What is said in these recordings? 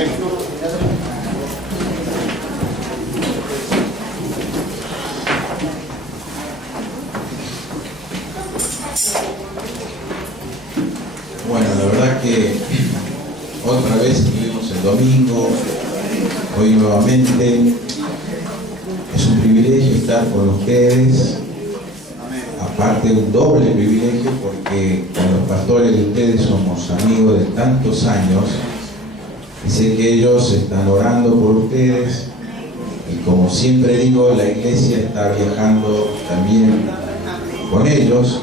Bueno, la verdad que otra vez estuvimos el domingo, hoy nuevamente. Es un privilegio estar con ustedes, aparte un doble privilegio porque con los pastores de ustedes somos amigos de tantos años y sé que ellos están orando por ustedes y como siempre digo, la iglesia está viajando también con ellos.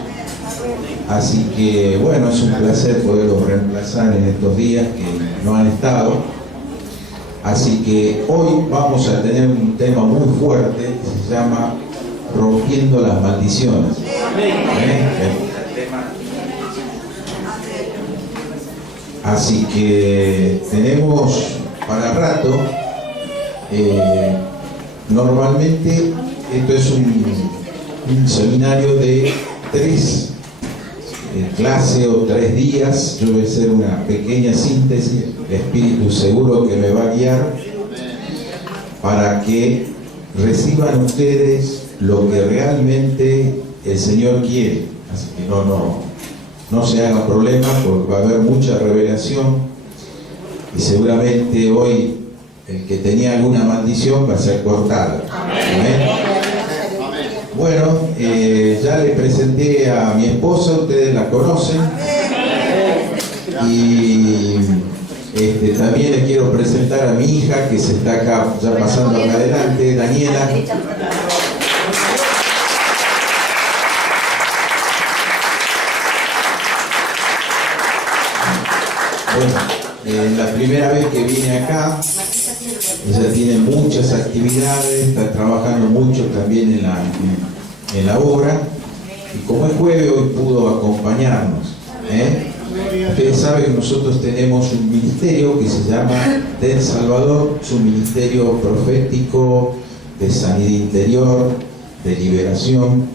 Así que bueno, es un placer poderlos reemplazar en estos días que no han estado. Así que hoy vamos a tener un tema muy fuerte que se llama Rompiendo las Maldiciones. Así que tenemos para rato. Normalmente esto es un seminario de 3 clase o 3 días. Yo voy a hacer una pequeña síntesis. El Espíritu seguro que me va a guiar para que reciban ustedes lo que realmente el Señor quiere. Así que no se hagan problemas porque va a haber mucha revelación y seguramente hoy el que tenía alguna maldición va a ser cortado. ¿Amén? Bueno, ya le presenté a mi esposa, ustedes la conocen, y también les quiero presentar a mi hija que se está acá ya pasando acá adelante, Daniela. Bueno, la primera vez que vine acá, ella tiene muchas actividades, está trabajando mucho también en la obra, y como es jueves hoy pudo acompañarnos. Ustedes saben que nosotros tenemos un ministerio que se llama Del Salvador, es un ministerio profético de sanidad interior, de liberación,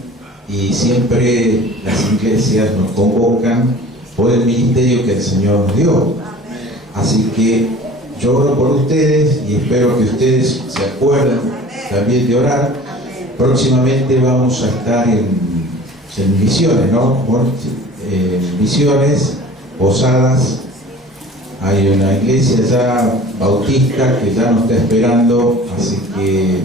y siempre las iglesias nos convocan por el ministerio que el Señor nos dio. Así que yo oro por ustedes y espero que ustedes se acuerden también de orar. Próximamente vamos a estar en misiones, ¿no? Bueno, misiones, Posadas. Hay una iglesia ya bautista que ya nos está esperando, así que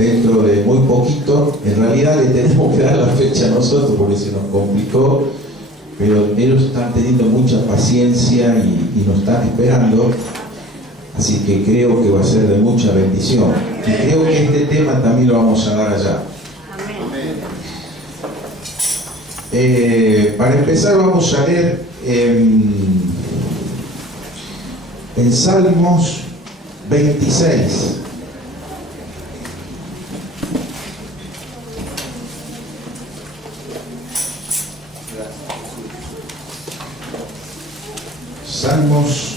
dentro de muy poquito, en realidad le tenemos que dar la fecha a nosotros porque se nos complicó, pero ellos están teniendo mucha paciencia y nos están esperando. Así que creo que va a ser de mucha bendición. Y creo que este tema también lo vamos a dar allá. Para empezar vamos a leer en Salmos 26. Salmos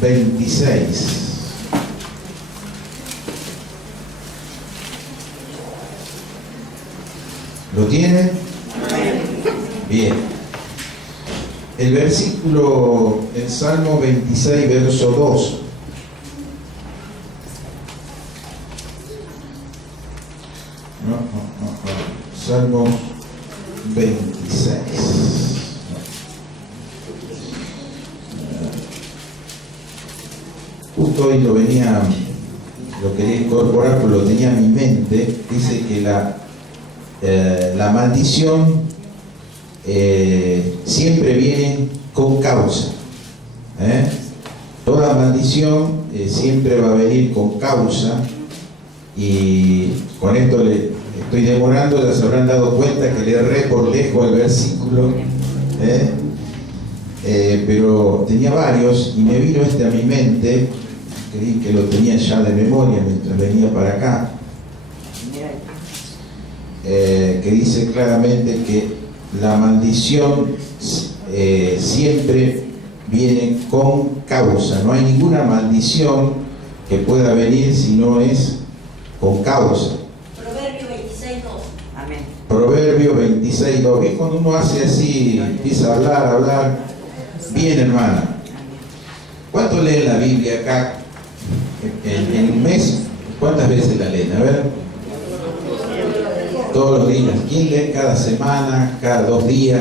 26. ¿Lo tienen? Bien. El versículo, el Salmo 26, verso 2. Salmo 26. Justo hoy lo quería incorporar, pero lo tenía en mi mente. Dice que la maldición siempre viene con causa. Toda maldición siempre va a venir con causa, y con esto le estoy demorando, ya se habrán dado cuenta que le erré por lejos el versículo, pero tenía varios y me vino a mi mente, creí que lo tenía ya de memoria mientras venía para acá, que dice claramente que la maldición siempre viene con causa. No hay ninguna maldición que pueda venir si no es con causa. Proverbio 26:2. Amén. Proverbio 26:2. Y cuando uno hace así, empieza a hablar, bien, hermana. ¿Cuánto leen la Biblia acá? En un mes, ¿cuántas veces la leen? A ver. Todos los días. ¿Quién lee cada semana, cada 2 días?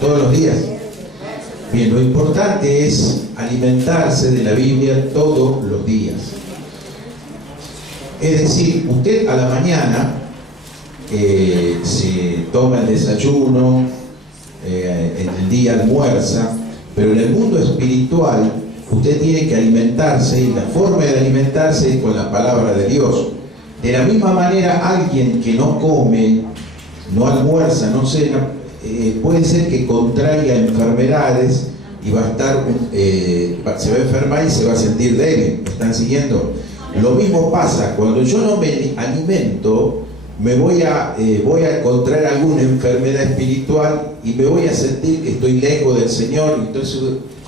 Todos los días. Bien, lo importante es alimentarse de la Biblia todos los días. Es decir, usted a la mañana se toma el desayuno, en el día almuerza, pero en el mundo espiritual usted tiene que alimentarse, y la forma de alimentarse es con la palabra de Dios. De la misma manera, alguien que no come, no almuerza, no cena, puede ser que contraiga enfermedades y va a estar, se va a enfermar y se va a sentir débil. ¿Me están siguiendo? Lo mismo pasa, cuando yo no me alimento, me voy a contraer alguna enfermedad espiritual y me voy a sentir que estoy lejos del Señor. Entonces,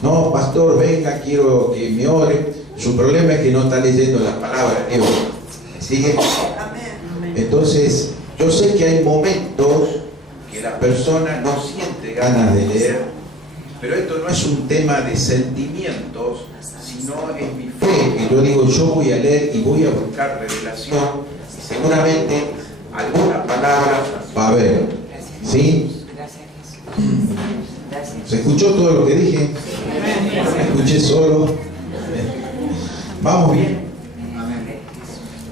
no, pastor, venga, quiero que me ore. Su problema es que no está leyendo la palabra de Dios. ¿Sigue? Entonces, yo sé que hay momentos que la persona no siente ganas de leer, pero esto no es un tema de sentimientos, sino es mi fe, que yo digo, yo voy a leer y voy a buscar revelación, y seguramente alguna palabra va a haber. ¿Sí? ¿Se escuchó todo lo que dije? ¿Me escuché solo? ¿Vamos bien?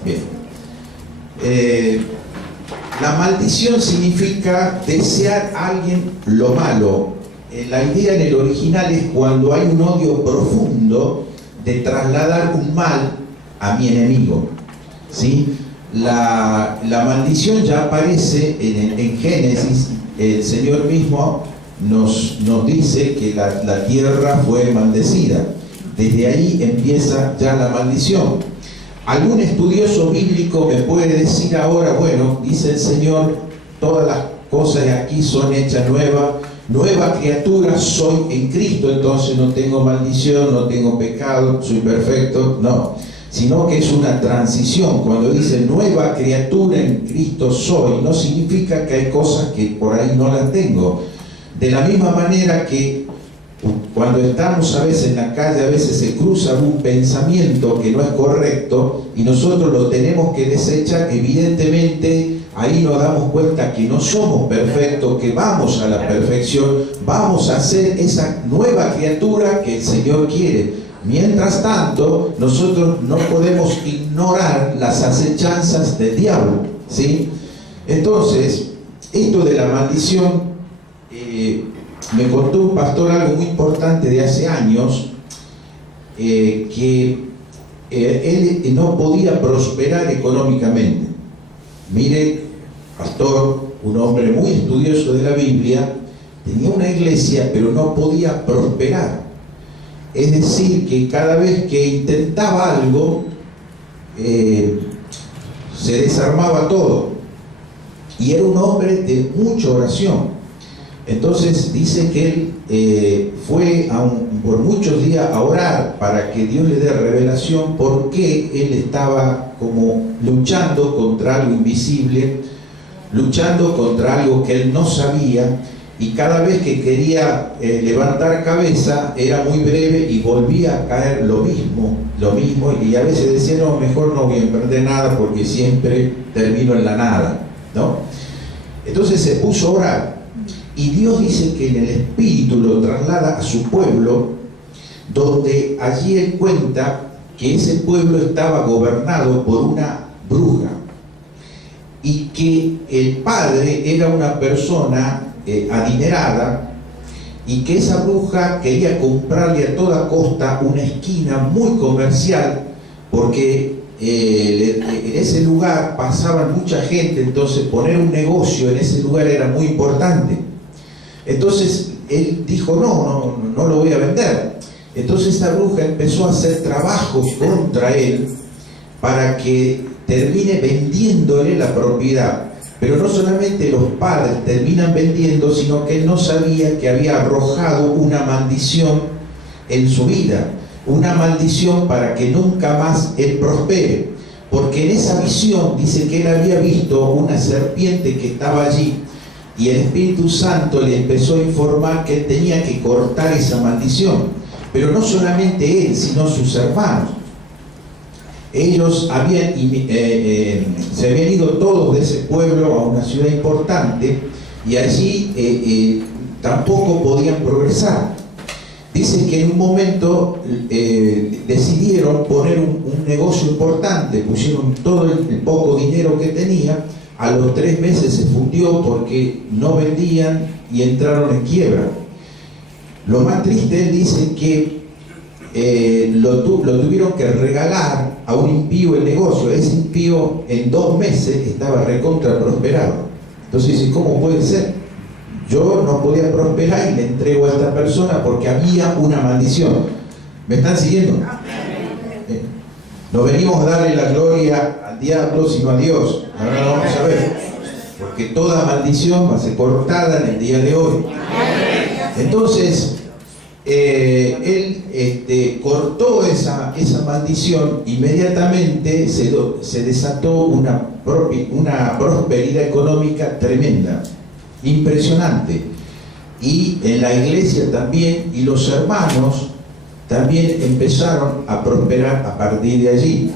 Bien. La maldición significa desear a alguien lo malo. La idea en el original es cuando hay un odio profundo de trasladar un mal a mi enemigo. ¿Sí? La maldición ya aparece en Génesis. El Señor mismo nos dice que la tierra fue maldecida. Desde ahí empieza ya la maldición. Algún estudioso bíblico me puede decir ahora, bueno, dice el Señor, todas las cosas de aquí son hechas nuevas, nueva criatura soy en Cristo, entonces no tengo maldición, no tengo pecado, soy perfecto. No, sino que es una transición. Cuando dice nueva criatura en Cristo soy, no significa que hay cosas que por ahí no las tengo. De la misma manera que cuando estamos a veces en la calle, a veces se cruza un pensamiento que no es correcto y nosotros lo tenemos que desechar. Evidentemente ahí nos damos cuenta que no somos perfectos, que vamos a la perfección, vamos a ser esa nueva criatura que el Señor quiere. Mientras tanto, nosotros no podemos ignorar las acechanzas del diablo, ¿sí? Entonces, esto de la maldición, me contó un pastor algo muy importante de hace años, que él no podía prosperar económicamente. Mire, pastor, un hombre muy estudioso de la Biblia, tenía una iglesia, pero no podía prosperar. Es decir, que cada vez que intentaba algo, se desarmaba todo. Y era un hombre de mucha oración. Entonces dice que él fue por muchos días a orar para que Dios le dé revelación, porque él estaba como luchando contra algo invisible, luchando contra algo que él no sabía, y cada vez que quería levantar cabeza era muy breve y volvía a caer lo mismo, y a veces decía, no, mejor no voy a emprender nada porque siempre termino en la nada, ¿no? Entonces se puso a orar. Y Dios dice que en el Espíritu lo traslada a su pueblo, donde allí él cuenta que ese pueblo estaba gobernado por una bruja y que el padre era una persona adinerada, y que esa bruja quería comprarle a toda costa una esquina muy comercial, porque en ese lugar pasaban mucha gente, entonces poner un negocio en ese lugar era muy importante. Entonces él dijo, no lo voy a vender. Entonces esta bruja empezó a hacer trabajos contra él para que termine vendiéndole la propiedad. Pero no solamente los padres terminan vendiendo, sino que él no sabía que había arrojado una maldición en su vida, una maldición para que nunca más él prospere. Porque en esa visión dice que él había visto una serpiente que estaba allí, y el Espíritu Santo le empezó a informar que él tenía que cortar esa maldición. Pero no solamente él, sino sus hermanos. ellos se habían ido todos de ese pueblo a una ciudad importante y allí tampoco podían progresar. Dicen que en un momento decidieron poner un negocio importante, pusieron todo el poco dinero que tenía, a los 3 meses se fundió porque no vendían y entraron en quiebra. Lo más triste, él dice que lo tuvieron que regalar a un impío el negocio. Ese impío en 2 meses estaba recontra prosperado. Entonces dice, ¿cómo puede ser? Yo no podía prosperar y le entrego a esta persona porque había una maldición. ¿Me están siguiendo? No venimos a darle la gloria al diablo sino a Dios. Ahora lo vamos a ver, porque toda maldición va a ser cortada en el día de hoy. Entonces él cortó esa maldición. Inmediatamente se desató una prosperidad económica tremenda, impresionante. Y en la iglesia también, y los hermanos también empezaron a prosperar a partir de allí.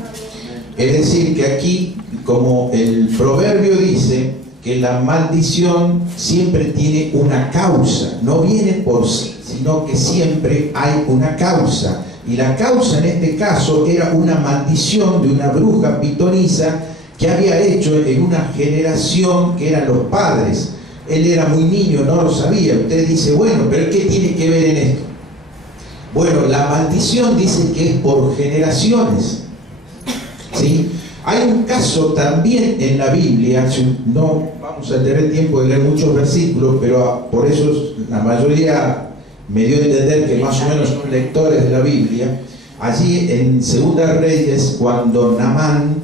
Es decir, que aquí, como el proverbio dice, que la maldición siempre tiene una causa, no viene por sí, sino que siempre hay una causa. Y la causa en este caso era una maldición de una bruja pitonisa que había hecho en una generación que eran los padres. Él era muy niño, no lo sabía. Usted dice, bueno, pero ¿qué tiene que ver en esto? Bueno, la maldición dice que es por generaciones, ¿sí? Hay un caso también en la Biblia, no vamos a tener tiempo de leer muchos versículos, pero por eso la mayoría me dio a entender que más o menos son lectores de la Biblia. Allí en Segunda Reyes, cuando Naamán,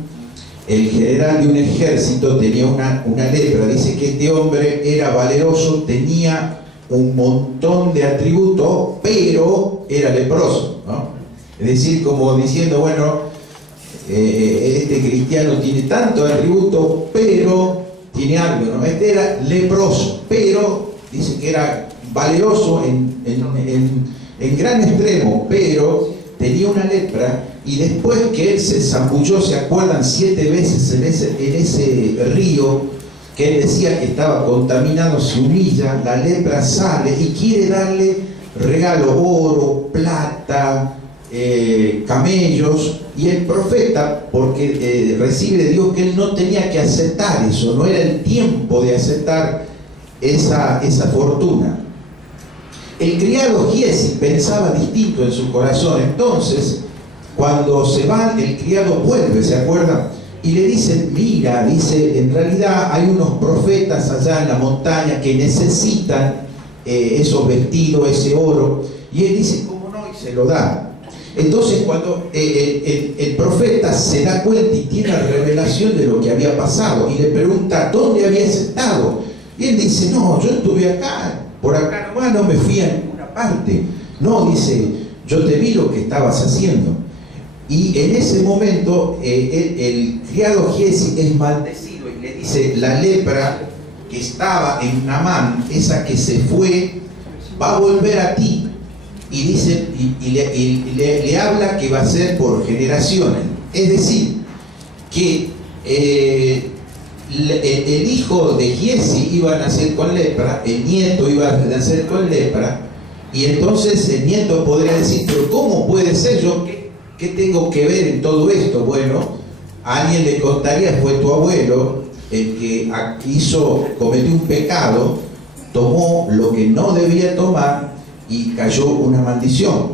el general de un ejército, tenía una lepra, dice que este hombre era valeroso, tenía un montón de atributos, pero era leproso, ¿no? Es decir, como diciendo, bueno, este cristiano tiene tantos atributos, pero tiene algo, ¿no? Este era leproso, pero dice que era valeroso en gran extremo, pero tenía una lepra. Y después que él se zambulló, ¿se acuerdan? 7 veces en ese río que él decía que estaba contaminado, se humilla, la lepra sale y quiere darle regalo, oro, plata, camellos, y el profeta, porque recibe de Dios que él no tenía que aceptar eso, no era el tiempo de aceptar esa fortuna. El criado Giesi pensaba distinto en su corazón. Entonces, cuando se van, el criado vuelve, ¿se acuerdan? Y le dicen, mira, dice, en realidad hay unos profetas allá en la montaña que necesitan esos vestidos, ese oro. Y él dice, ¿cómo no? Y se lo da. Entonces, cuando el profeta se da cuenta y tiene la revelación de lo que había pasado, y le pregunta, ¿dónde habías estado? Y él dice, no, yo estuve acá, por acá nomás, no me fui a ninguna parte. No, dice, yo te vi lo que estabas haciendo. Y en ese momento el criado Giesi es maldecido y le dice, la lepra que estaba en Naamán, esa que se fue, va a volver a ti. Y dice, le habla que va a ser por generaciones. Es decir, que el hijo de Giesi iba a nacer con lepra, el nieto iba a nacer con lepra, y entonces el nieto podría decir, pero ¿cómo puede ser? Yo ¿qué tengo que ver en todo esto? Bueno, a alguien le contaría, fue tu abuelo el que cometió un pecado, tomó lo que no debía tomar y cayó una maldición.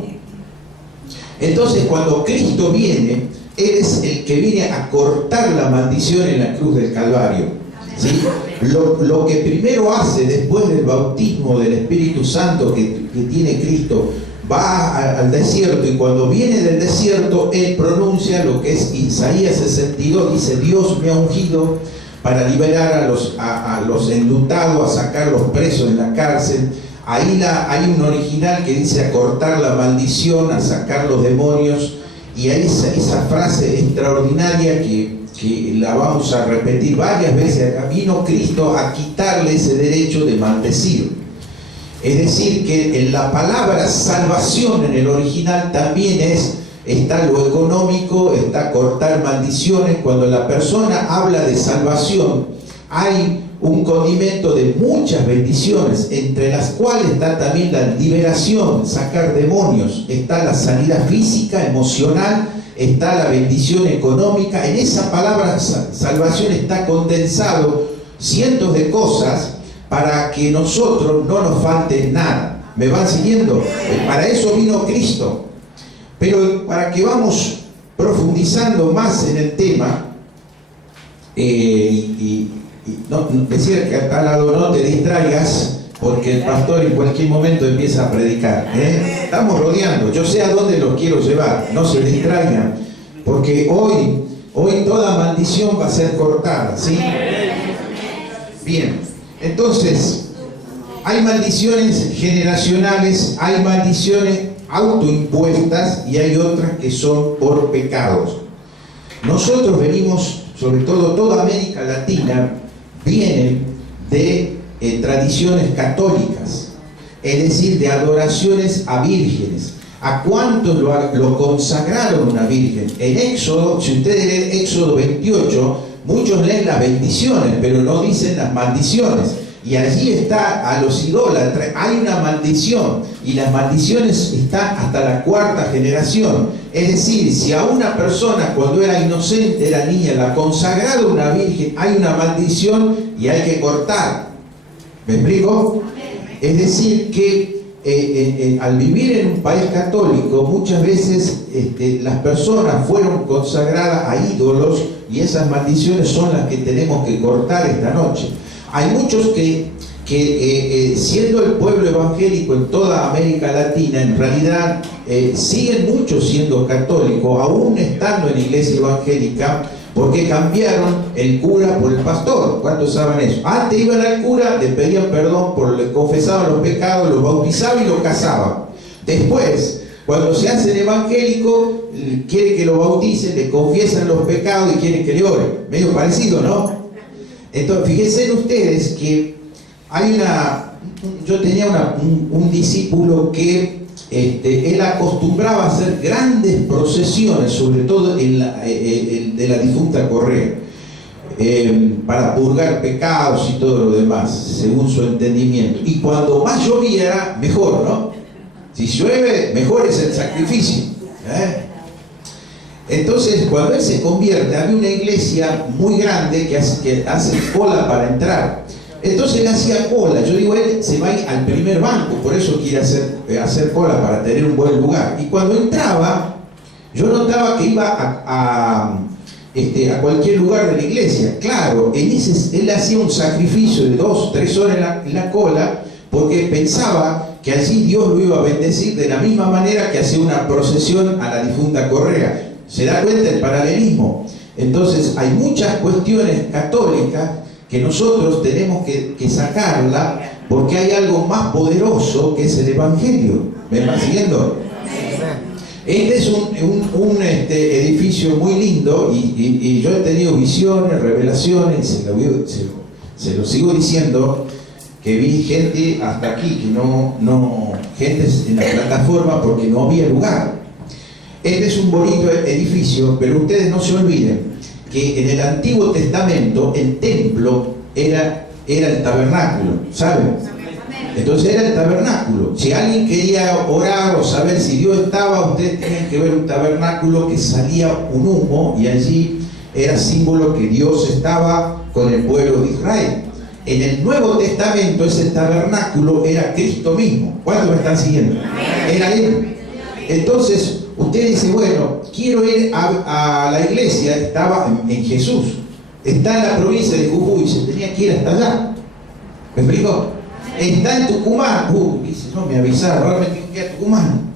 Entonces, cuando Cristo viene, Él es el que viene a cortar la maldición en la cruz del Calvario, ¿sí? Lo que primero hace después del bautismo del Espíritu Santo que tiene Cristo, va al desierto, y cuando viene del desierto, Él pronuncia lo que es Isaías 62, dice, Dios me ha ungido para liberar a los enlutados, a sacar los presos de la cárcel. Ahí hay un original que dice a cortar la maldición, a sacar los demonios, y hay esa frase extraordinaria que la vamos a repetir varias veces acá. Vino Cristo a quitarle ese derecho de maldecir. Es decir, que en la palabra salvación en el original también es está lo económico, está cortar maldiciones. Cuando la persona habla de salvación, hay un condimento de muchas bendiciones, entre las cuales está también la liberación, sacar demonios, está la sanidad física, emocional, está la bendición económica. En esa palabra salvación está condensado cientos de cosas para que nosotros no nos falte nada. ¿Me van siguiendo? Para eso vino Cristo. Pero para que vamos profundizando más en el tema, decía que al lado no te distraigas, porque el pastor en cualquier momento empieza a predicar. Estamos rodeando, yo sé a dónde los quiero llevar, no se distraigan, porque hoy toda maldición va a ser cortada, ¿sí? Bien, entonces, hay maldiciones generacionales, hay maldiciones autoimpuestas y hay otras que son por pecados. Nosotros venimos, sobre todo toda América Latina, viene de tradiciones católicas, es decir, de adoraciones a vírgenes. ¿A cuántos lo consagraron una virgen? En Éxodo, si ustedes leen Éxodo 28, muchos leen las bendiciones, pero no dicen las maldiciones. Y allí está a los idólatras, hay una maldición, y las maldiciones están hasta la 4ª generación. Es decir, si a una persona cuando era inocente, era niña, la consagraron una virgen, hay una maldición y hay que cortar. ¿Me explico? Es decir, que al vivir en un país católico, muchas veces las personas fueron consagradas a ídolos, y esas maldiciones son las que tenemos que cortar esta noche. Hay muchos que siendo el pueblo evangélico en toda América Latina, en realidad siguen muchos siendo católicos, aún estando en la iglesia evangélica, porque cambiaron el cura por el pastor. ¿Cuántos saben eso? Antes iban al cura, le pedían perdón, le confesaban los pecados, los bautizaban y los casaban. Después, cuando se hacen evangélicos, quiere que lo bauticen, le confiesan los pecados y quieren que le oren. Medio parecido, ¿no? Entonces, fíjense ustedes que yo tenía un discípulo que él acostumbraba a hacer grandes procesiones, sobre todo de la difunta Correa, para purgar pecados y todo lo demás, según su entendimiento. Y cuando más llovía, mejor, ¿no? Si llueve, mejor es el sacrificio. Entonces, cuando él se convierte, había una iglesia muy grande que hace cola para entrar. Entonces él hacía cola. Yo digo, él se va a ir al primer banco, por eso quiere hacer cola para tener un buen lugar. Y cuando entraba, yo notaba que iba a cualquier lugar de la iglesia. Claro, él hacía un sacrificio de 2 o 3 horas en la cola, porque pensaba que allí Dios lo iba a bendecir de la misma manera que hacía una procesión a la difunta Correa. ¿Se da cuenta el paralelismo? Entonces hay muchas cuestiones católicas que nosotros tenemos que sacarla, porque hay algo más poderoso que es el Evangelio. ¿Me van siguiendo? Este es un edificio muy lindo, y yo he tenido visiones, revelaciones, se lo sigo diciendo, que vi gente hasta aquí, gente en la plataforma, porque no había lugar. Este es un bonito edificio, pero ustedes no se olviden que en el Antiguo Testamento el templo era el tabernáculo, ¿saben? Entonces era el tabernáculo. Si alguien quería orar o saber si Dios estaba, ustedes tenían que ver un tabernáculo que salía un humo, y allí era símbolo que Dios estaba con el pueblo de Israel. En el Nuevo Testamento ese tabernáculo era Cristo mismo. ¿Cuántos me están siguiendo? Era Él. Entonces usted dice, bueno, quiero ir a la iglesia. Estaba en Jesús, está en la provincia de Jujuy, se tenía que ir hasta allá. ¿Me explico? Está en Tucumán. Dice, no me avisaron, ahora me tengo que ir a Tucumán.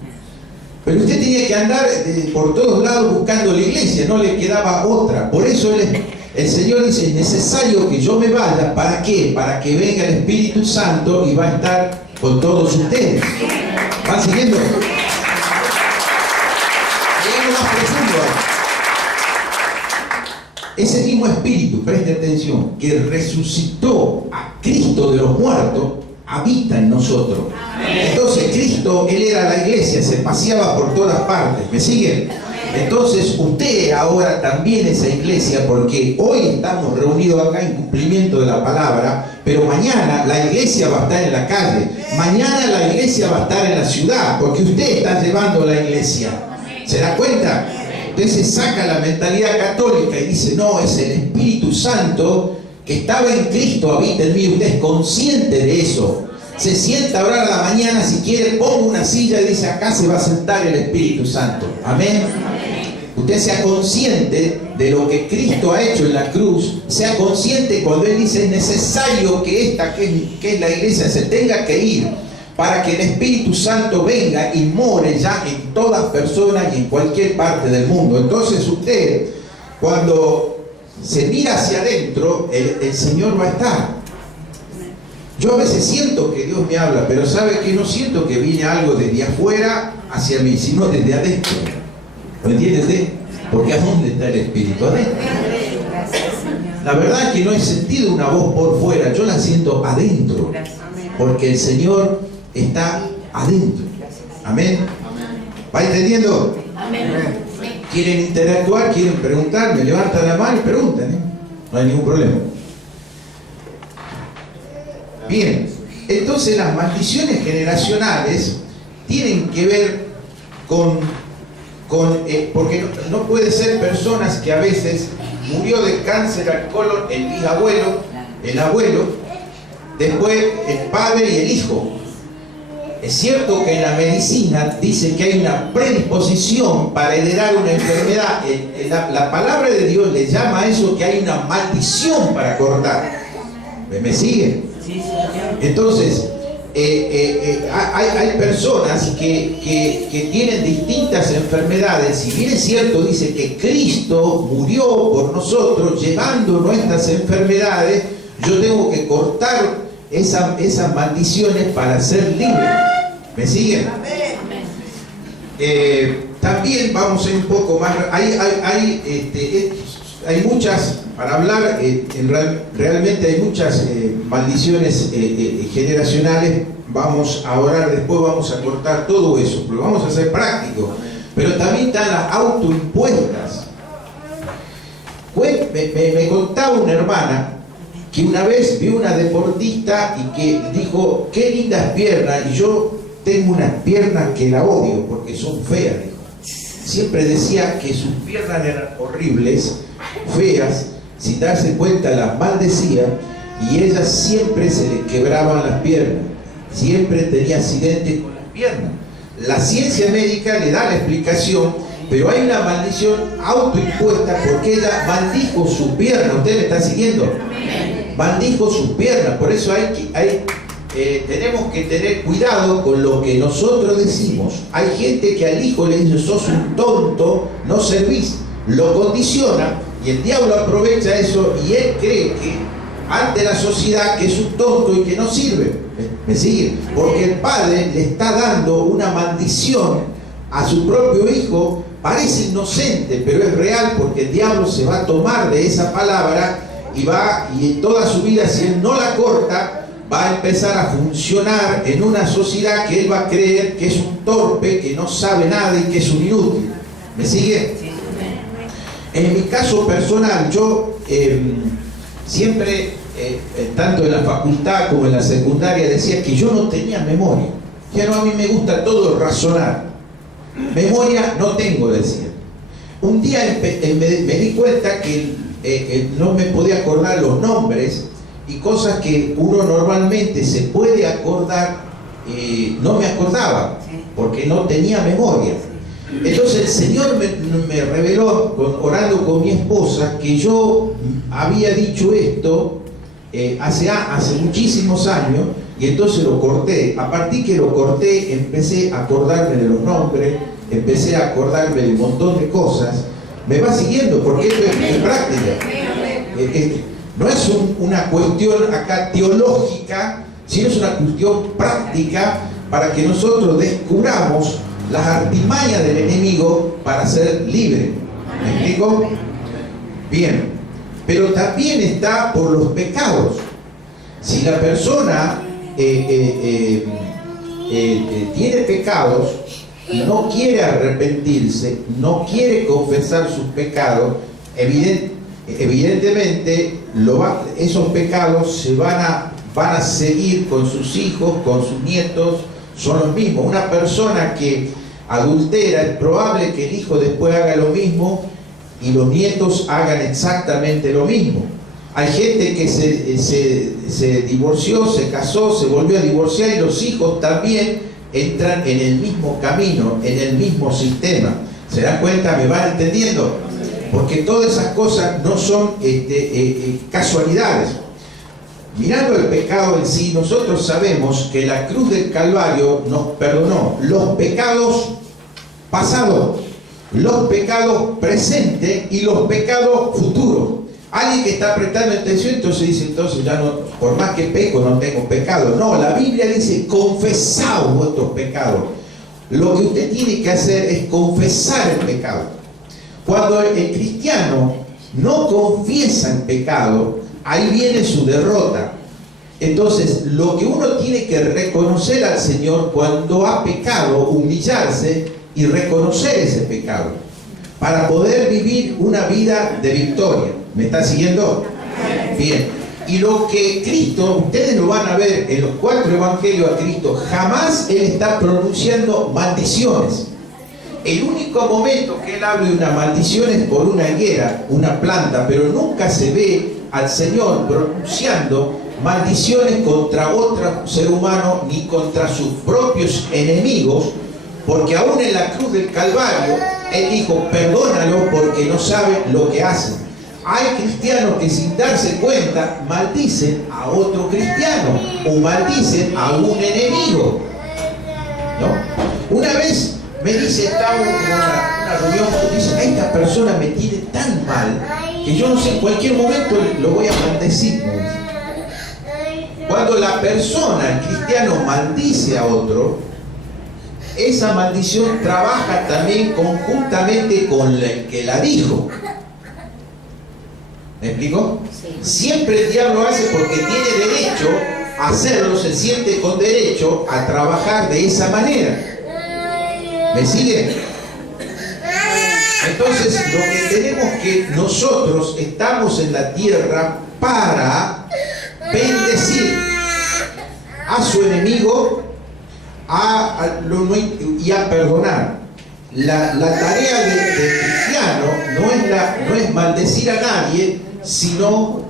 Pero usted tenía que andar por todos lados buscando la iglesia, no le quedaba otra. Por eso el Señor dice, es necesario que yo me vaya. ¿Para qué? Para que venga el Espíritu Santo y va a estar con todos ustedes. ¿Van siguiendo? Ese mismo Espíritu, preste atención, que resucitó a Cristo de los muertos, habita en nosotros. Entonces Cristo, Él era la iglesia, se paseaba por todas partes. ¿Me siguen? Entonces usted ahora también esa iglesia, porque hoy estamos reunidos acá en cumplimiento de la palabra, pero mañana la iglesia va a estar en la calle, mañana la iglesia va a estar en la ciudad, porque usted está llevando la iglesia. ¿Se da cuenta? Entonces saca la mentalidad católica y dice, no, es el Espíritu Santo que estaba en Cristo, habita en mí. Usted es consciente de eso. Se sienta a orar a la mañana, si quiere, ponga una silla y dice, acá se va a sentar el Espíritu Santo. Amén. Usted sea consciente de lo que Cristo ha hecho en la cruz. Sea consciente cuando Él dice, es necesario que esta, que es la iglesia, se tenga que ir, para que el Espíritu Santo venga y more ya en todas personas y en cualquier parte del mundo. Entonces usted, cuando se mira hacia adentro, el Señor va a estar. Yo a veces siento que Dios me habla, pero sabe que no siento que viene algo desde afuera hacia mí, sino desde adentro. ¿Lo entiendes? Porque ¿a dónde está el Espíritu? Adentro. La verdad es que no he sentido una voz por fuera, yo la siento adentro, porque el Señor está adentro. Amén. ¿Va entendiendo? Amén. ¿Quieren interactuar? ¿Quieren preguntar? Me levantan la mano y preguntan, no hay ningún problema. Bien, entonces las maldiciones generacionales tienen que ver porque no puede ser personas que a veces murió de cáncer al colon el bisabuelo, el abuelo, después el padre y el hijo. Es cierto que en la medicina dice que hay una predisposición para heredar una enfermedad. La palabra de Dios le llama a eso que hay una maldición para cortar. ¿Me sigue? Entonces, hay personas que tienen distintas enfermedades. Si bien es cierto, dice que Cristo murió por nosotros llevando nuestras enfermedades, yo tengo que cortar esas maldiciones para ser libre. ¿Me siguen? También vamos a ir un poco más. Hay muchas, para hablar, realmente hay muchas maldiciones generacionales. Vamos a orar, después vamos a cortar todo eso, pero vamos a ser prácticos. Pero también están las autoimpuestas. Me contaba una hermana que una vez vio una deportista y que dijo, qué lindas piernas, y yo tengo unas piernas que la odio porque son feas, dijo. Siempre decía que sus piernas eran horribles, feas, sin darse cuenta las maldecía, y ella siempre se le quebraban las piernas, siempre tenía accidentes con las piernas. La ciencia médica le da la explicación, pero hay una maldición autoimpuesta porque ella maldijo sus piernas. ¿Usted me está siguiendo? Maldijo sus piernas. Por eso tenemos que tener cuidado con lo que nosotros decimos. Hay gente que al hijo le dice, sos un tonto, no servís, lo condiciona, y el diablo aprovecha eso y él cree que ante la sociedad que es un tonto y que no sirve. ¿Me sigue? Porque el padre le está dando una maldición a su propio hijo. Parece inocente, pero es real, porque el diablo se va a tomar de esa palabra y en toda su vida, si él no la corta, va a empezar a funcionar en una sociedad que él va a creer que es un torpe, que no sabe nada y que es un inútil. ¿Me sigue? En mi caso personal, yo siempre, tanto en la facultad como en la secundaria, decía que yo no tenía memoria. Ya no, a mí me gusta todo razonar. Memoria no tengo, decía. Un día me di cuenta que no me podía acordar los nombres y cosas que uno normalmente se puede acordar, no me acordaba porque no tenía memoria. Entonces el Señor me reveló, orando con mi esposa, que yo había dicho esto hace muchísimos años, y entonces lo corté. A partir que lo corté, empecé a acordarme de los nombres, empecé a acordarme de un montón de cosas. Me va siguiendo, porque esto es práctica. No es una cuestión acá teológica, sino es una cuestión práctica para que nosotros descubramos las artimañas del enemigo para ser libre. ¿Me explico? Bien. Pero también está por los pecados. Si la persona tiene pecados, no quiere arrepentirse, no quiere confesar sus pecados, evidentemente esos pecados se van a seguir con sus hijos, con sus nietos, son los mismos. Una persona que adultera, es probable que el hijo después haga lo mismo y los nietos hagan exactamente lo mismo. Hay gente que se divorció, se casó, se volvió a divorciar y los hijos también entran en el mismo camino, en el mismo sistema. ¿Se dan cuenta? ¿Me van entendiendo? Porque todas esas cosas no son casualidades. Mirando el pecado en sí, nosotros sabemos que la cruz del Calvario nos perdonó los pecados pasados, los pecados presentes y los pecados futuros. Alguien que está prestando atención, entonces dice, entonces ya no, por más que peco, no tengo pecado. No, la Biblia dice, confesaos vuestros pecados. Lo que usted tiene que hacer es confesar el pecado. Cuando el cristiano no confiesa el pecado, ahí viene su derrota. Entonces, lo que uno tiene que reconocer al Señor cuando ha pecado, humillarse y reconocer ese pecado, para poder vivir una vida de victoria. ¿Me está siguiendo? Bien. Y lo que Cristo, ustedes lo van a ver en los 4 evangelios a Cristo, jamás Él está pronunciando maldiciones. El único momento que Él habla de una maldición es por una higuera, una planta, pero nunca se ve al Señor pronunciando maldiciones contra otro ser humano ni contra sus propios enemigos, porque aún en la cruz del Calvario Él dijo, perdónalo porque no saben lo que hacen. Hay cristianos que sin darse cuenta maldicen a otro cristiano o maldicen a un enemigo, ¿no? Una vez me dice, estaba en una reunión, dice, esta persona me tiene tan mal que yo no sé, en cualquier momento lo voy a maldecir. Cuando la persona, el cristiano, maldice a otro, esa maldición trabaja también conjuntamente con el que la dijo. ¿Me explico? Sí. Siempre el diablo hace porque tiene derecho a hacerlo, se siente con derecho a trabajar de esa manera. ¿Me siguen? Entonces, lo que tenemos que nosotros estamos en la tierra para bendecir a su enemigo y a perdonar. La tarea del cristiano no es maldecir a nadie, sino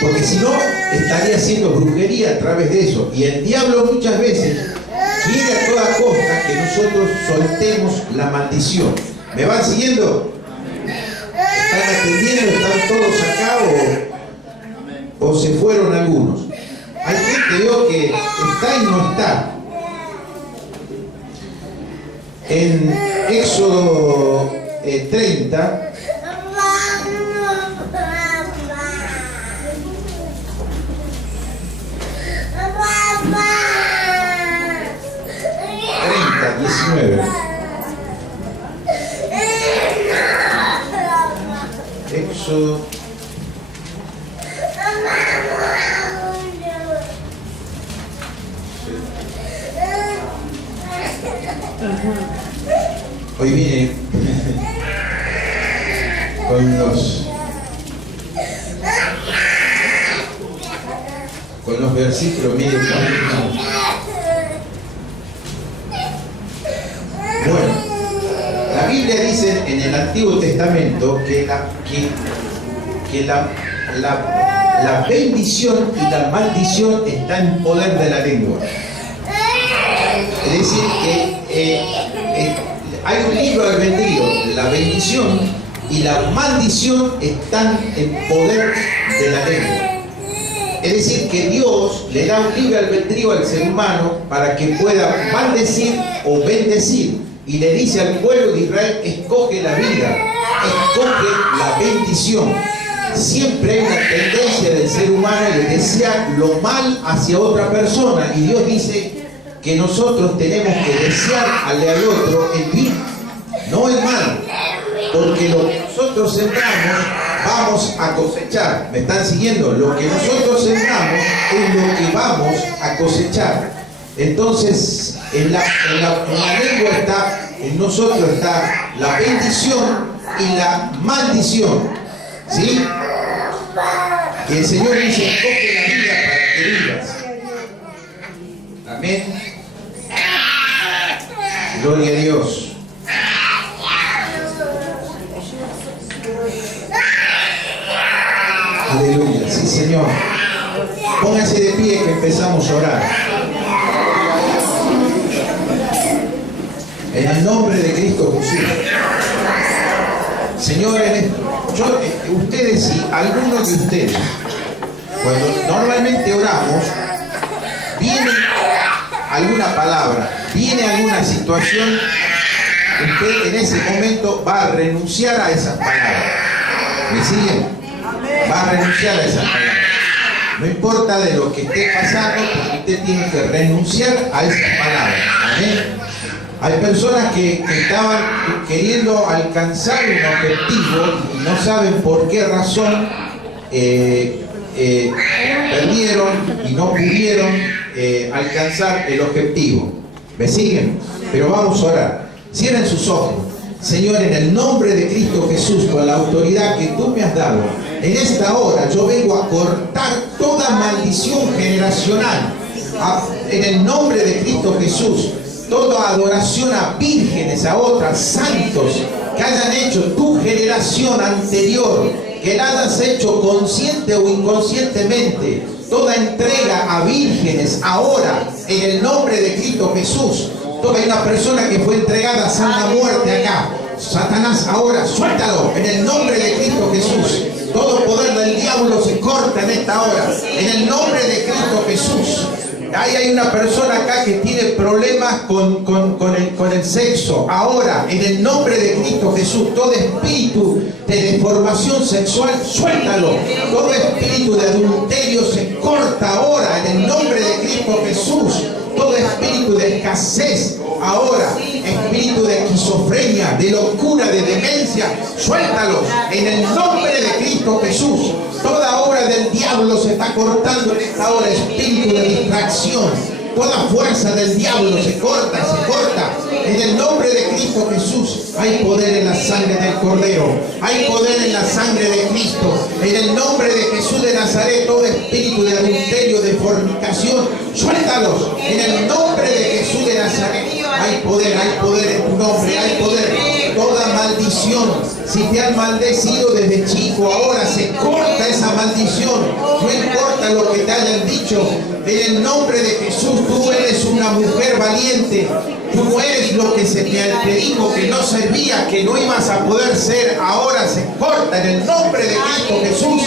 porque si no estaría haciendo brujería a través de eso. Y el diablo muchas veces quiere a toda costa que nosotros soltemos la maldición. ¿Me van siguiendo? ¿Están atendiendo? ¿Están todos acá o se fueron algunos? Hay gente yo que está y no está. En Éxodo 30, Éxodo 19. Hoy vine con los versículos medio complicados. Bueno, la Biblia dice en el Antiguo Testamento que la bendición y la maldición están en poder de la lengua. Es decir, que hay un libre albedrío, la bendición y la maldición están en poder de la lengua. Es decir, que Dios le da un libre albedrío al ser humano para que pueda maldecir o bendecir. Y le dice al pueblo de Israel, escoge la vida, escoge la bendición. Siempre hay una tendencia del ser humano de desear lo mal hacia otra persona. Y Dios dice que nosotros tenemos que desear al otro el bien, no el mal. Porque lo que nosotros sembramos, vamos a cosechar. ¿Me están siguiendo? Lo que nosotros sembramos es lo que vamos a cosechar. Entonces, En la lengua está, en nosotros está la bendición y la maldición. ¿Sí? Que el Señor dice, coge la vida para que vivas. Amén. Gloria a Dios. Aleluya. Sí, Señor. Pónganse de pie que empezamos a orar. En el nombre de Cristo Jesús. Señores, ustedes, si algunos de ustedes, cuando normalmente oramos, viene alguna palabra, viene alguna situación, usted en ese momento va a renunciar a esas palabras. ¿Me siguen? Va a renunciar a esas palabras. No importa de lo que esté pasando, porque usted tiene que renunciar a esas palabras. Amén. Hay personas que estaban queriendo alcanzar un objetivo y no saben por qué razón perdieron y no pudieron alcanzar el objetivo. ¿Me siguen? Pero vamos a orar. Cierren sus ojos. Señor, en el nombre de Cristo Jesús, con la autoridad que tú me has dado, en esta hora yo vengo a cortar toda maldición generacional. En el nombre de Cristo Jesús, toda adoración a vírgenes, a otras, santos, que hayan hecho tu generación anterior, que la hayas hecho consciente o inconscientemente, toda entrega a vírgenes, ahora, en el nombre de Cristo Jesús. Hay una persona que fue entregada a santa muerte acá. Satanás, ahora, suéltalo, en el nombre de Cristo Jesús. Todo poder del diablo se corta en esta hora, en el nombre de Cristo Jesús. Ahí hay una persona acá que tiene problemas con el sexo. Ahora, en el nombre de Cristo Jesús, todo espíritu de deformación sexual, suéltalo. Todo espíritu de adulterio se corta ahora, en el nombre de Cristo Jesús. Todo espíritu de escasez, ahora, espíritu de esquizofrenia, de locura, de demencia, suéltalos en el nombre de Cristo Jesús. Toda obra del diablo se está cortando en esta hora, espíritu de distracción. Toda fuerza del diablo se corta, en el nombre de Cristo Jesús. Hay poder en la sangre del Cordero, hay poder en la sangre de Cristo. En el nombre de Jesús de Nazaret, todo espíritu de adulterio, de fornicación, suéltalos en el nombre de Jesús de Nazaret. Hay poder en tu nombre, hay poder. Toda maldición, si te han maldecido desde chico, ahora se corta esa maldición. No importa lo que te hayan dicho, en el nombre de Jesús, tú eres una mujer valiente. Tú no eres lo que se te dijo que no servía, que no ibas a poder ser. Ahora se corta en el nombre de Cristo Jesús.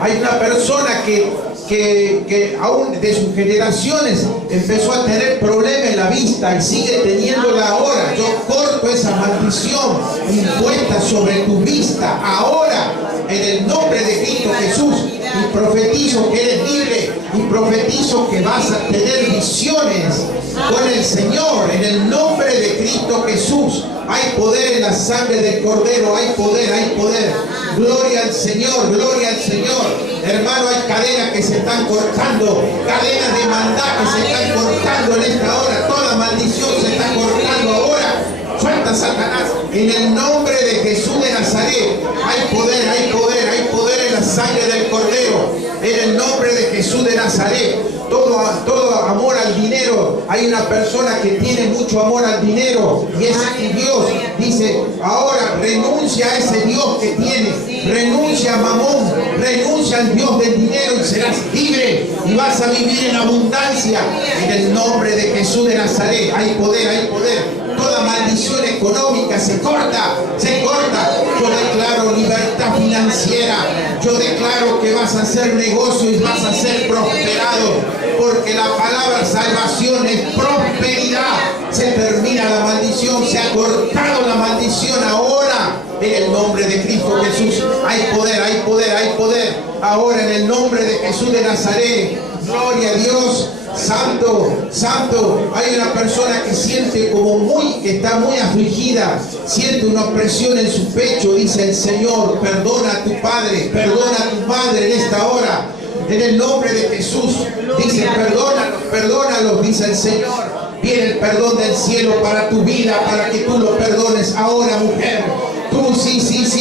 Hay una persona que aún de sus generaciones empezó a tener problemas en la vista y sigue teniéndola ahora. Yo corto esa maldición impuesta sobre tu vista ahora en el nombre de Cristo Jesús, y profetizo que eres libre, y profetizo que vas a tener visiones con el Señor en el nombre de Cristo Jesús. Hay poder en la sangre del Cordero, hay poder, hay poder. Gloria al Señor, gloria al Señor. Hermano, hay cadenas que se están cortando, cadenas de maldad que se están cortando en esta hora. Toda maldición se está cortando ahora. Suelta, Satanás, en el nombre de Jesús de Nazaret. Hay poder, hay poder, hay poder en la sangre del Cordero, en el nombre de Jesús de Nazaret. Todo amor al dinero. Hay una persona que tiene mucho amor al dinero y ese es tu Dios. Dice, ahora renuncia a ese Dios que tienes, renuncia a Mamón, renuncia al Dios del dinero y serás libre y vas a vivir en abundancia en el nombre de Jesús de Nazaret. Hay poder, hay poder. Toda maldición económica se corta, se corta. Yo declaro libertad financiera. Yo declaro que vas a hacer negocio y vas a ser prosperado, porque la palabra salvación es prosperidad. Se termina la maldición, se ha cortado la maldición ahora en el nombre de Cristo Jesús. Hay poder, hay poder, hay poder. Ahora en el nombre de Jesús de Nazaret. Gloria a Dios. Santo, santo. Hay una persona que siente que está muy afligida, siente una opresión en su pecho. Dice el Señor, perdona a tu padre, perdona a tu madre en esta hora, en el nombre de Jesús. Dice, perdónalos, perdónalos, dice el Señor. Viene el perdón del cielo para tu vida, para que tú lo perdones ahora, mujer. Tú, sí,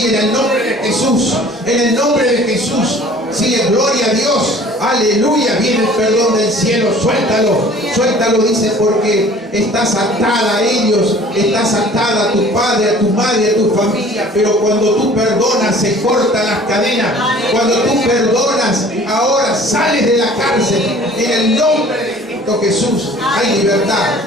en el nombre de Jesús, en el nombre de Jesús. Sí, gloria a Dios, aleluya, viene el perdón del cielo, suéltalo, dice, porque estás atada a ellos, estás atada a tu padre, a tu madre, a tu familia, pero cuando tú perdonas se cortan las cadenas, cuando tú perdonas, ahora sales de la cárcel, en el nombre de Cristo Jesús, hay libertad,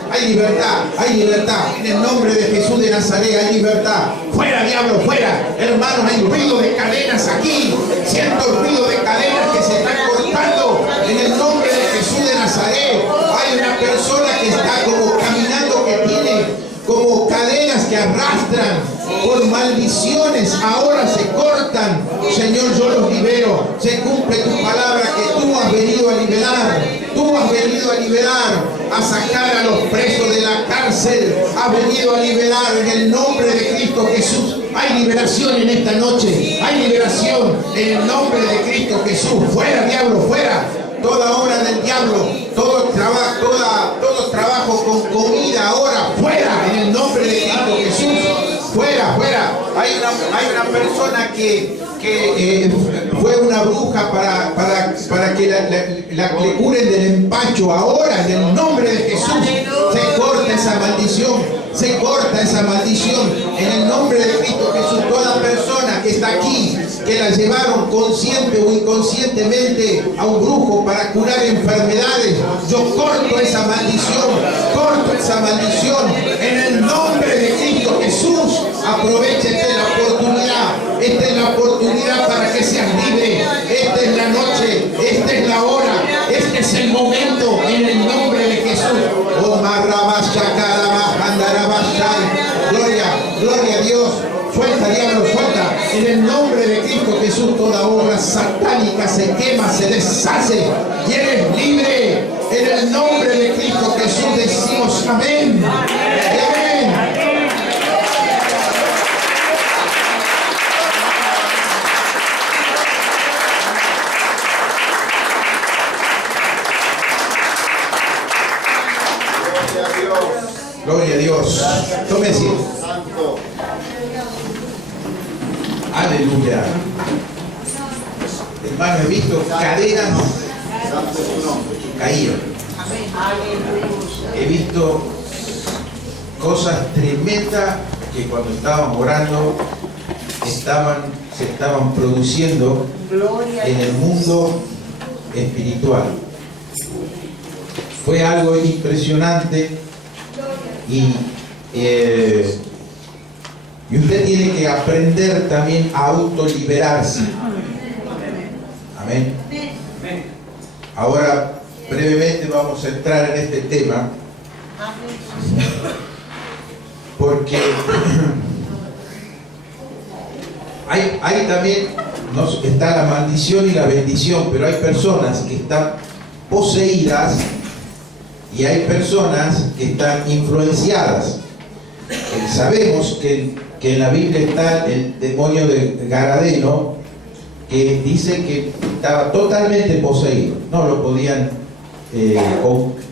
en el nombre de Jesús de Nazaret hay libertad, fuera diablo, fuera, hermanos, hay ruido de cadenas aquí, siento el ruido de cadenas que se están cortando en el nombre de Jesús de Nazaret. Hay una persona que está como caminando, que tiene como cadenas que arrastran por maldiciones, ahora se cortan. Señor, yo los libero. Se cumple tu palabra que tú has venido a liberar. Tú has venido a liberar, a sacar a los presos de la cárcel. Has venido a liberar en el nombre de Cristo Jesús. Hay liberación en esta noche. Hay liberación en el nombre de Cristo Jesús. Fuera, diablo, fuera. Toda obra del diablo, todo trabajo con comida ahora, fuera, en el nombre de Cristo Jesús. Fuera. Hay una persona que fue una bruja para que le curen del empacho. Ahora, en el nombre de Jesús, se corta esa maldición. En el nombre de Cristo Jesús, toda persona que está aquí, que la llevaron consciente o inconscientemente a un brujo para curar enfermedades, yo corto esa maldición, en el nombre de Cristo Jesús. Aproveche, esta es la oportunidad para que seas libre. Esta es la noche, esta es la hora, este es el momento, en el nombre de Jesús. Gloria a Dios. Suelta, diablo, suelta. En el nombre de Cristo Jesús, toda obra satánica se quema, se deshace y eres libre. En el nombre de Cristo Jesús decimos amén. Amén. Gloria a Dios. Tome asiento. Aleluya. Hermano, he visto cadenas caídas. He visto cosas tremendas que cuando estábamos orando se estaban produciendo en el mundo espiritual. Fue algo impresionante y usted tiene que aprender también a autoliberarse. Amén. Ahora, brevemente vamos a entrar en este tema, porque hay también, está la maldición y la bendición, pero hay personas que están poseídas y hay personas que están influenciadas. Sabemos que en la Biblia está el demonio de Garadeno, que dice que estaba totalmente poseído, no lo podían,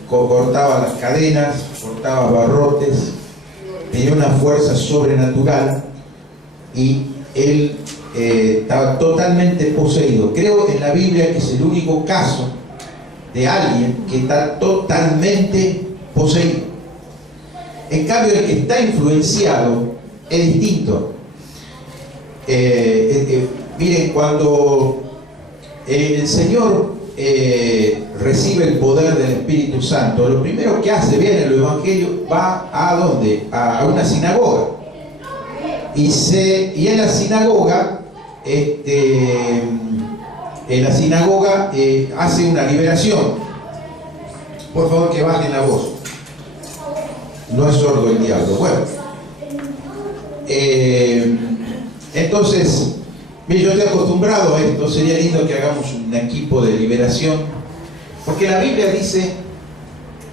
cortaba las cadenas, cortaba barrotes, tenía una fuerza sobrenatural y él estaba totalmente poseído. Creo en la Biblia que es el único caso de alguien que está totalmente poseído. En cambio, el que está influenciado es distinto. Miren, cuando el Señor recibe el poder del Espíritu Santo, lo primero que hace, vean en el Evangelio, va ¿a dónde? A una sinagoga. Y en la sinagoga, hace una liberación. Por favor, que bajen la voz. No es sordo el diablo. Bueno, entonces, mire, yo estoy acostumbrado a esto. Sería lindo que hagamos un equipo de liberación, porque la Biblia dice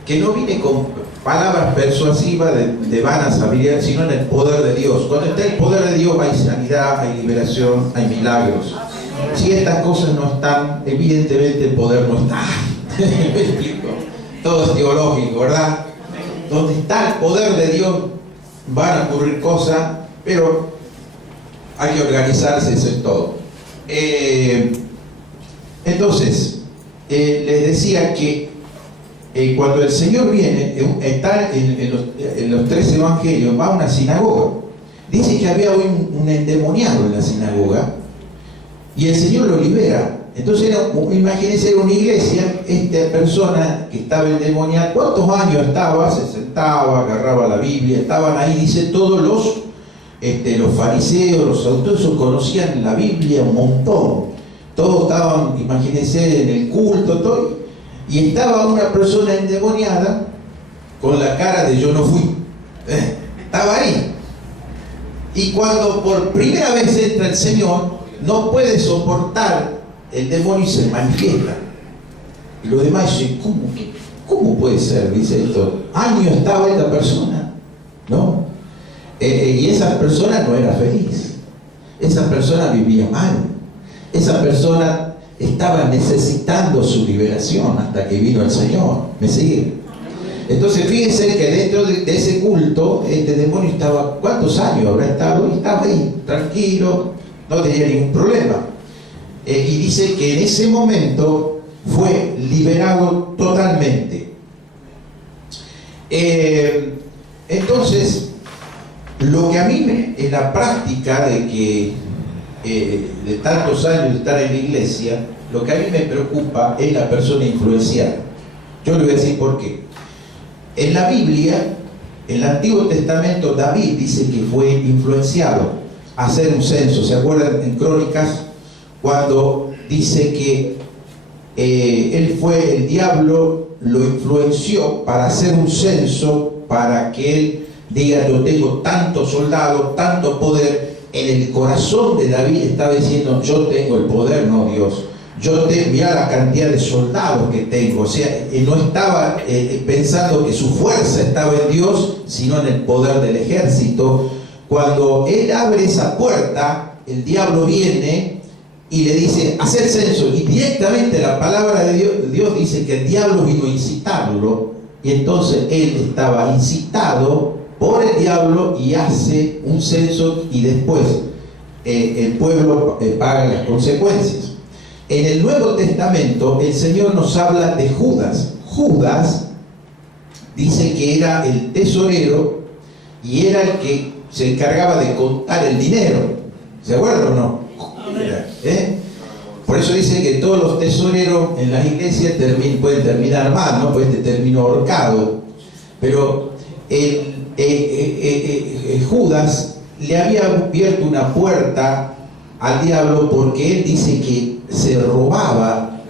que no viene con palabras persuasivas de vanas habilidades, sino en el poder de Dios. Cuando está el poder de Dios hay sanidad, hay liberación, hay milagros. Si estas cosas no están, evidentemente el poder no está. ¿Me explico? Todo es teológico, ¿verdad? donde está el poder de Dios, van a ocurrir cosas, pero hay que organizarse, eso es todo. Entonces, les decía que cuando el Señor viene, está en los 3 evangelios, va a una sinagoga. Dice que había un endemoniado en la sinagoga y el Señor lo libera. Entonces, imagínense, era una iglesia, esta persona que estaba endemoniada, ¿cuántos años estaba? Se sentaba, agarraba la Biblia, estaban ahí, dice, todos los fariseos, los autores conocían la Biblia un montón. Todos estaban, imagínense, en el culto, todo, y estaba una persona endemoniada con la cara de yo no fui. Estaba ahí. Y cuando por primera vez entra el Señor, no puede soportar el demonio y se manifiesta. Y los demás dicen, ¿cómo puede ser? Dice esto. Años estaba esta persona, ¿no? Y esa persona no era feliz. Esa persona vivía mal. Esa persona estaba necesitando su liberación hasta que vino el Señor. ¿Me sigue? Entonces fíjense que dentro de ese culto, este demonio estaba, ¿cuántos años habrá estado? Y estaba ahí, tranquilo, no tenía ningún problema. Y dice que en ese momento fue liberado totalmente. Entonces, lo que a mí, en la práctica de tantos años de estar en la iglesia, lo que a mí me preocupa es la persona influenciada. Yo le voy a decir por qué. En la Biblia, en el Antiguo Testamento, David dice que fue influenciado a hacer un censo. ¿Se acuerdan en Crónicas? Cuando dice que el diablo lo influenció para hacer un censo, para que él diga, yo tengo tantos soldados, tanto poder. En el corazón de David estaba diciendo, yo tengo el poder, no Dios. Mirá la cantidad de soldados que tengo. O sea, no estaba pensando que su fuerza estaba en Dios, sino en el poder del ejército. Cuando él abre esa puerta, el diablo viene y le dice, haz el censo. Y directamente la palabra de Dios dice que el diablo vino a incitarlo. Y entonces él estaba incitado por el diablo y hace un censo y después el pueblo paga las consecuencias. En el Nuevo Testamento el Señor nos habla de Judas. Judas dice que era el tesorero y era el que se encargaba de contar el dinero. ¿Se acuerdan o no? Por eso dice que todos los tesoreros en las iglesias pueden terminar mal, ¿no? Pues este terminó ahorcado. Pero Judas le había abierto una puerta al diablo porque él dice que se robaba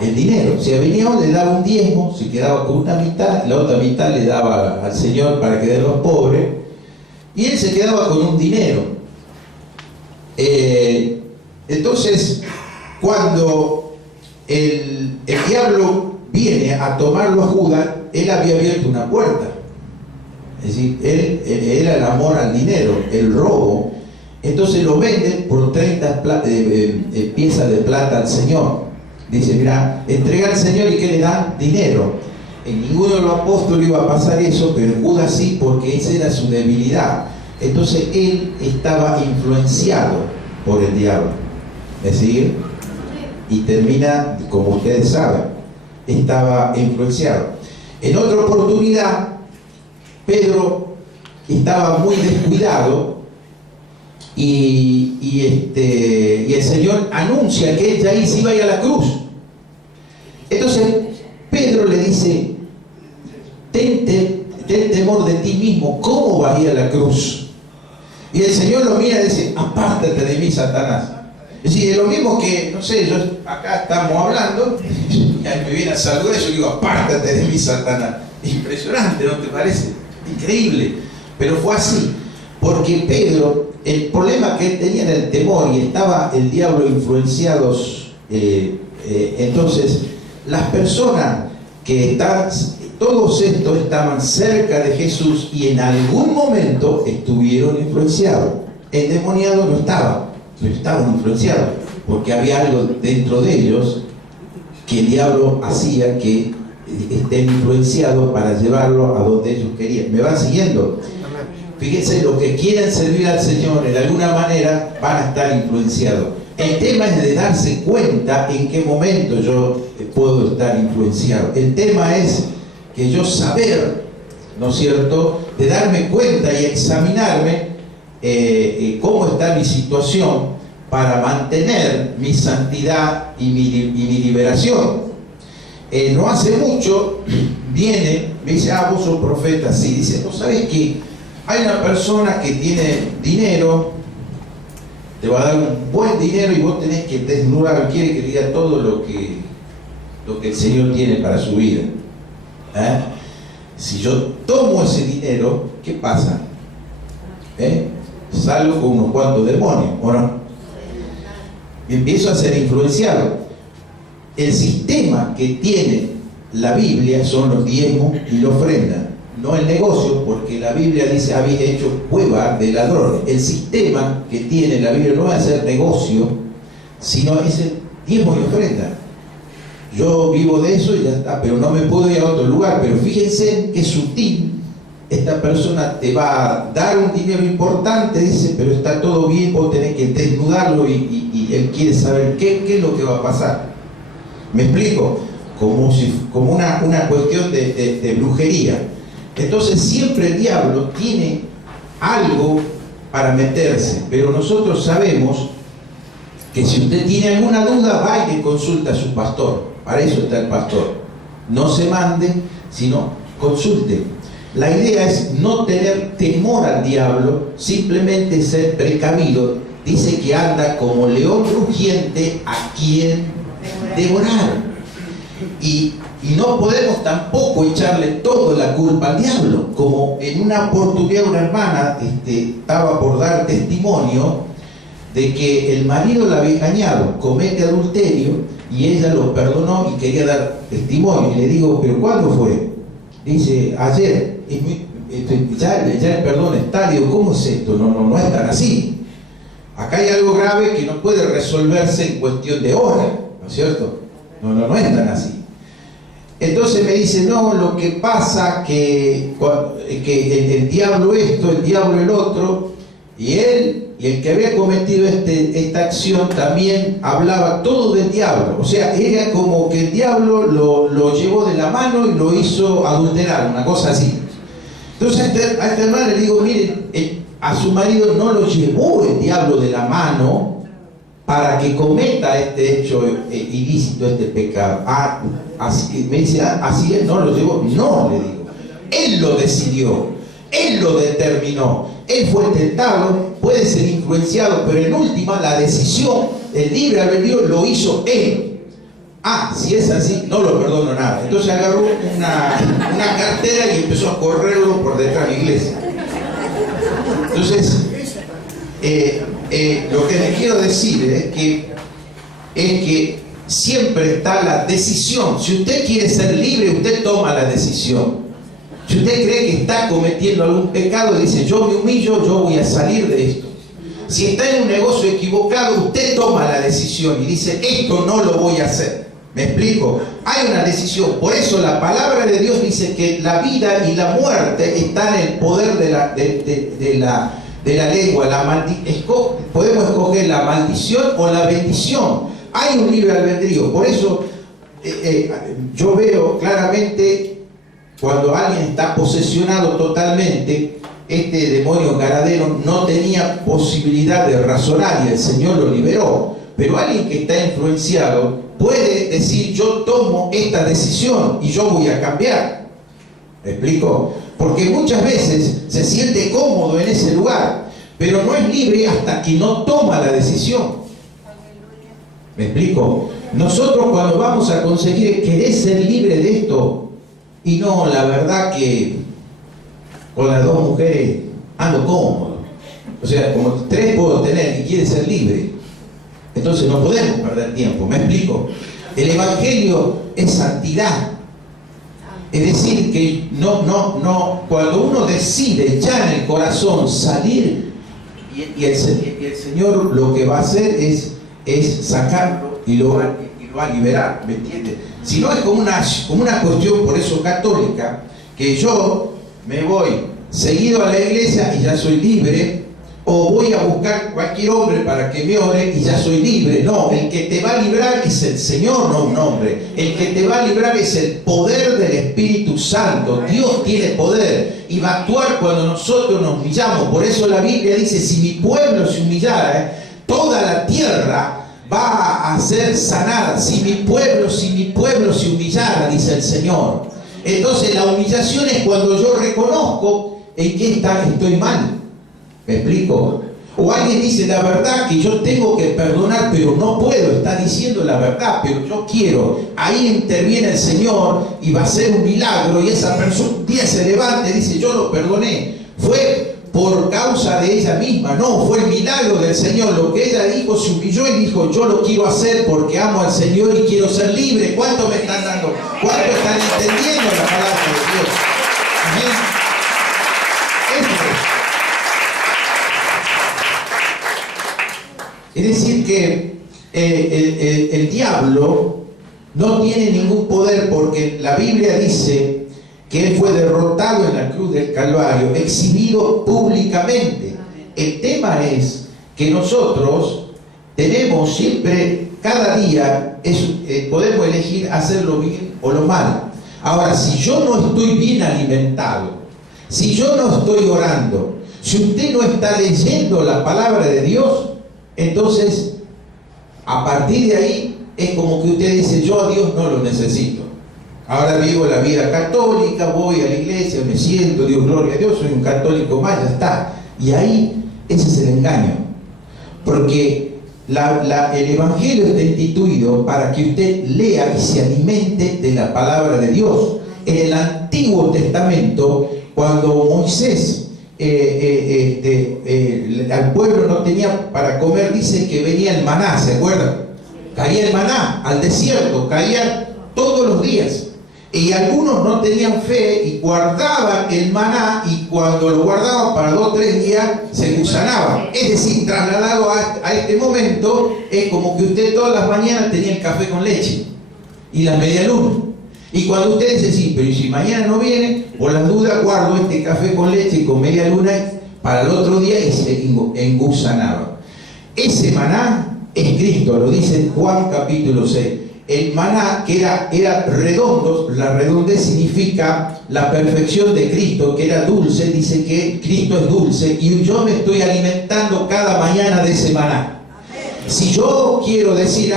el dinero. Si venía uno, le daba un diezmo, se quedaba con una mitad, la otra mitad le daba al Señor para que dé a los pobres, y él se quedaba con un dinero. Entonces, cuando el diablo viene a tomarlo a Judas, él había abierto una puerta. Es decir, él era el amor al dinero, el robo. Entonces lo vende por 30 piezas de plata al Señor. Dice, mira, entrega al Señor y ¿qué le dan? Dinero. En ninguno de los apóstoles iba a pasar eso, pero en Judas sí, porque esa era su debilidad. Entonces él estaba influenciado por el diablo. ¿Me siguen? Y termina, como ustedes saben, estaba influenciado. En otra oportunidad, Pedro estaba muy descuidado y el Señor anuncia que él ya se iba a ir a la cruz. Entonces Pedro le dice, ten temor de ti mismo, ¿cómo vas a ir a la cruz? Y el Señor lo mira y dice, apártate de mí, Satanás. Es decir, es lo mismo que, no sé, acá estamos hablando, y me viene a saludar y yo digo, apártate de mí, Satanás. Impresionante, ¿no te parece? Increíble. Pero fue así, porque Pedro, el problema que él tenía era el temor y estaba el diablo influenciados. Entonces, las personas que están, todos estos estaban cerca de Jesús y en algún momento estuvieron influenciados. Endemoniados no estaban, pero estaban influenciados, porque había algo dentro de ellos que el diablo hacía que estén influenciados para llevarlo a donde ellos querían. ¿Me van siguiendo? Fíjense, los que quieren servir al Señor de alguna manera van a estar influenciados. El tema es de darse cuenta en qué momento yo puedo estar influenciado. El tema es que yo saber, ¿no es cierto?, de darme cuenta y examinarme cómo está mi situación para mantener mi santidad y mi liberación. No hace mucho viene, me dice, vos sos profeta, sí. Dice, ¿no sabes que hay una persona que tiene dinero, te va a dar un buen dinero y vos tenés que desnudar, quiere que diga todo lo que el Señor tiene para su vida? Si yo tomo ese dinero, ¿qué pasa? Salgo con unos cuantos demonios, ¿o no? Y empiezo a ser influenciado. El sistema que tiene la Biblia son los diezmos y la ofrenda, no el negocio, porque la Biblia dice, habéis hecho cueva de ladrones. El sistema que tiene la Biblia no va a ser negocio, sino es el diezmo y ofrenda. Yo vivo de eso y ya está, pero no me puedo ir a otro lugar. Pero fíjense qué sutil. Esta persona te va a dar un dinero importante, dice, pero está todo bien, vos tenés que desnudarlo y él quiere saber qué es lo que va a pasar. ¿Me explico? Como una cuestión de brujería. Entonces siempre el diablo tiene algo para meterse, pero nosotros sabemos que si usted tiene alguna duda, va y le consulta a su pastor. Para eso está el pastor. No se mande, sino consulte. La idea es no tener temor al diablo, simplemente ser precavido. Dice que anda como león rugiente a quien devorar. Y no podemos tampoco echarle toda la culpa al diablo. Como en una oportunidad una hermana estaba por dar testimonio de que el marido la había engañado, comete adulterio, y ella lo perdonó y quería dar testimonio. Y le digo, ¿pero cuándo fue? Dice, ayer. Ya el perdón está. Digo, ¿cómo es esto? No es tan así. Acá hay algo grave que no puede resolverse en cuestión de horas, ¿no es cierto? No es tan así. Entonces me dice, no, lo que pasa que el diablo esto, el diablo el otro, y él y el que había cometido esta acción también hablaba todo del diablo. O sea, era como que el diablo lo llevó de la mano y lo hizo adulterar, una cosa así. Entonces a esta hermana le digo, miren, a su marido no lo llevó el diablo de la mano para que cometa este hecho ilícito, este pecado. Así, me dice, así él no lo llevó. No, le digo, él lo decidió, él lo determinó, él fue tentado, puede ser influenciado, pero en última la decisión, el libre albedrío lo hizo él. Si es así, no lo perdono nada. Entonces agarró una cartera y empezó a correrlo por detrás de la iglesia. Entonces, lo que les quiero decir es que siempre está la decisión. Si usted quiere ser libre, usted toma la decisión. Si usted cree que está cometiendo algún pecado, dice, yo me humillo, yo voy a salir de esto. Si está en un negocio equivocado, usted toma la decisión y dice, esto no lo voy a hacer. ¿Me explico? Hay una decisión. Por eso la palabra de Dios dice que la vida y la muerte están en el poder de la lengua. Podemos escoger la maldición o la bendición. Hay un libre albedrío. Por eso yo veo claramente cuando alguien está posesionado totalmente. Este demonio ganadero no tenía posibilidad de razonar y el Señor lo liberó. Pero alguien que está influenciado puede decir, yo tomo esta decisión y yo voy a cambiar. ¿Me explico? Porque muchas veces se siente cómodo en ese lugar, pero no es libre hasta que no toma la decisión. ¿Me explico? Nosotros cuando vamos a conseguir, ¿querés ser libre de esto? Y no, la verdad que con las dos mujeres ando cómodo. O sea, como 3 puedo tener y quiere ser libre. Entonces no podemos perder tiempo. ¿Me explico? El Evangelio es santidad. Es decir, que cuando uno decide ya en el corazón salir, y el Señor lo que va a hacer es sacarlo y lo va lo va a liberar, ¿me entiendes? Si no es como una cuestión, por eso católica, que yo me voy seguido a la iglesia y ya soy libre, o voy a buscar cualquier hombre para que me ore y ya soy libre. No, el que te va a librar es el Señor, no un hombre. El que te va a librar es el poder del Espíritu Santo. Dios tiene poder y va a actuar cuando nosotros nos humillamos. Por eso la Biblia dice, si mi pueblo se humillara, toda la tierra va a ser sanada. Si mi pueblo se humillara, dice el Señor. Entonces la humillación es cuando yo reconozco en qué estoy mal. ¿Me explico? O alguien dice la verdad que yo tengo que perdonar, pero no puedo, está diciendo la verdad, pero yo quiero. Ahí interviene el Señor y va a ser un milagro, y esa persona un día se levanta y dice, yo lo perdoné. Fue por causa de ella misma, no, fue el milagro del Señor. Lo que ella dijo, se humilló y dijo, yo lo quiero hacer porque amo al Señor y quiero ser libre. ¿Cuánto me están dando? ¿Cuánto están entendiendo la palabra de Dios? Amén. Es decir que el diablo no tiene ningún poder, porque la Biblia dice que él fue derrotado en la cruz del Calvario, exhibido públicamente. El tema es que nosotros tenemos siempre, cada día, podemos elegir hacerlo bien o lo mal. Ahora, si yo no estoy bien alimentado, si yo no estoy orando, si usted no está leyendo la palabra de Dios, entonces, a partir de ahí, es como que usted dice, yo a Dios no lo necesito. Ahora vivo la vida católica, voy a la iglesia, me siento, Dios, gloria a Dios, soy un católico más, ya está. Y ahí, ese es el engaño. Porque el Evangelio está instituido para que usted lea y se alimente de la palabra de Dios. En el Antiguo Testamento, cuando Moisés al pueblo no tenía para comer, dice que venía el maná, ¿se acuerdan? Caía el maná al desierto, caía todos los días, y algunos no tenían fe y guardaban el maná, y cuando lo guardaban para 2 o 3 días se gusanaba. Es decir, trasladado a este momento, es como que usted todas las mañanas tenía el café con leche y la media luna. Y cuando usted dice, sí, pero si mañana no viene, por las dudas guardo este café con leche y con media luna para el otro día, y se engusanaba. Ese maná es Cristo, lo dice en Juan capítulo 6. El maná que era redondo, la redondez significa la perfección de Cristo, que era dulce, dice que Cristo es dulce, y yo me estoy alimentando cada mañana de ese maná. Si yo quiero decir,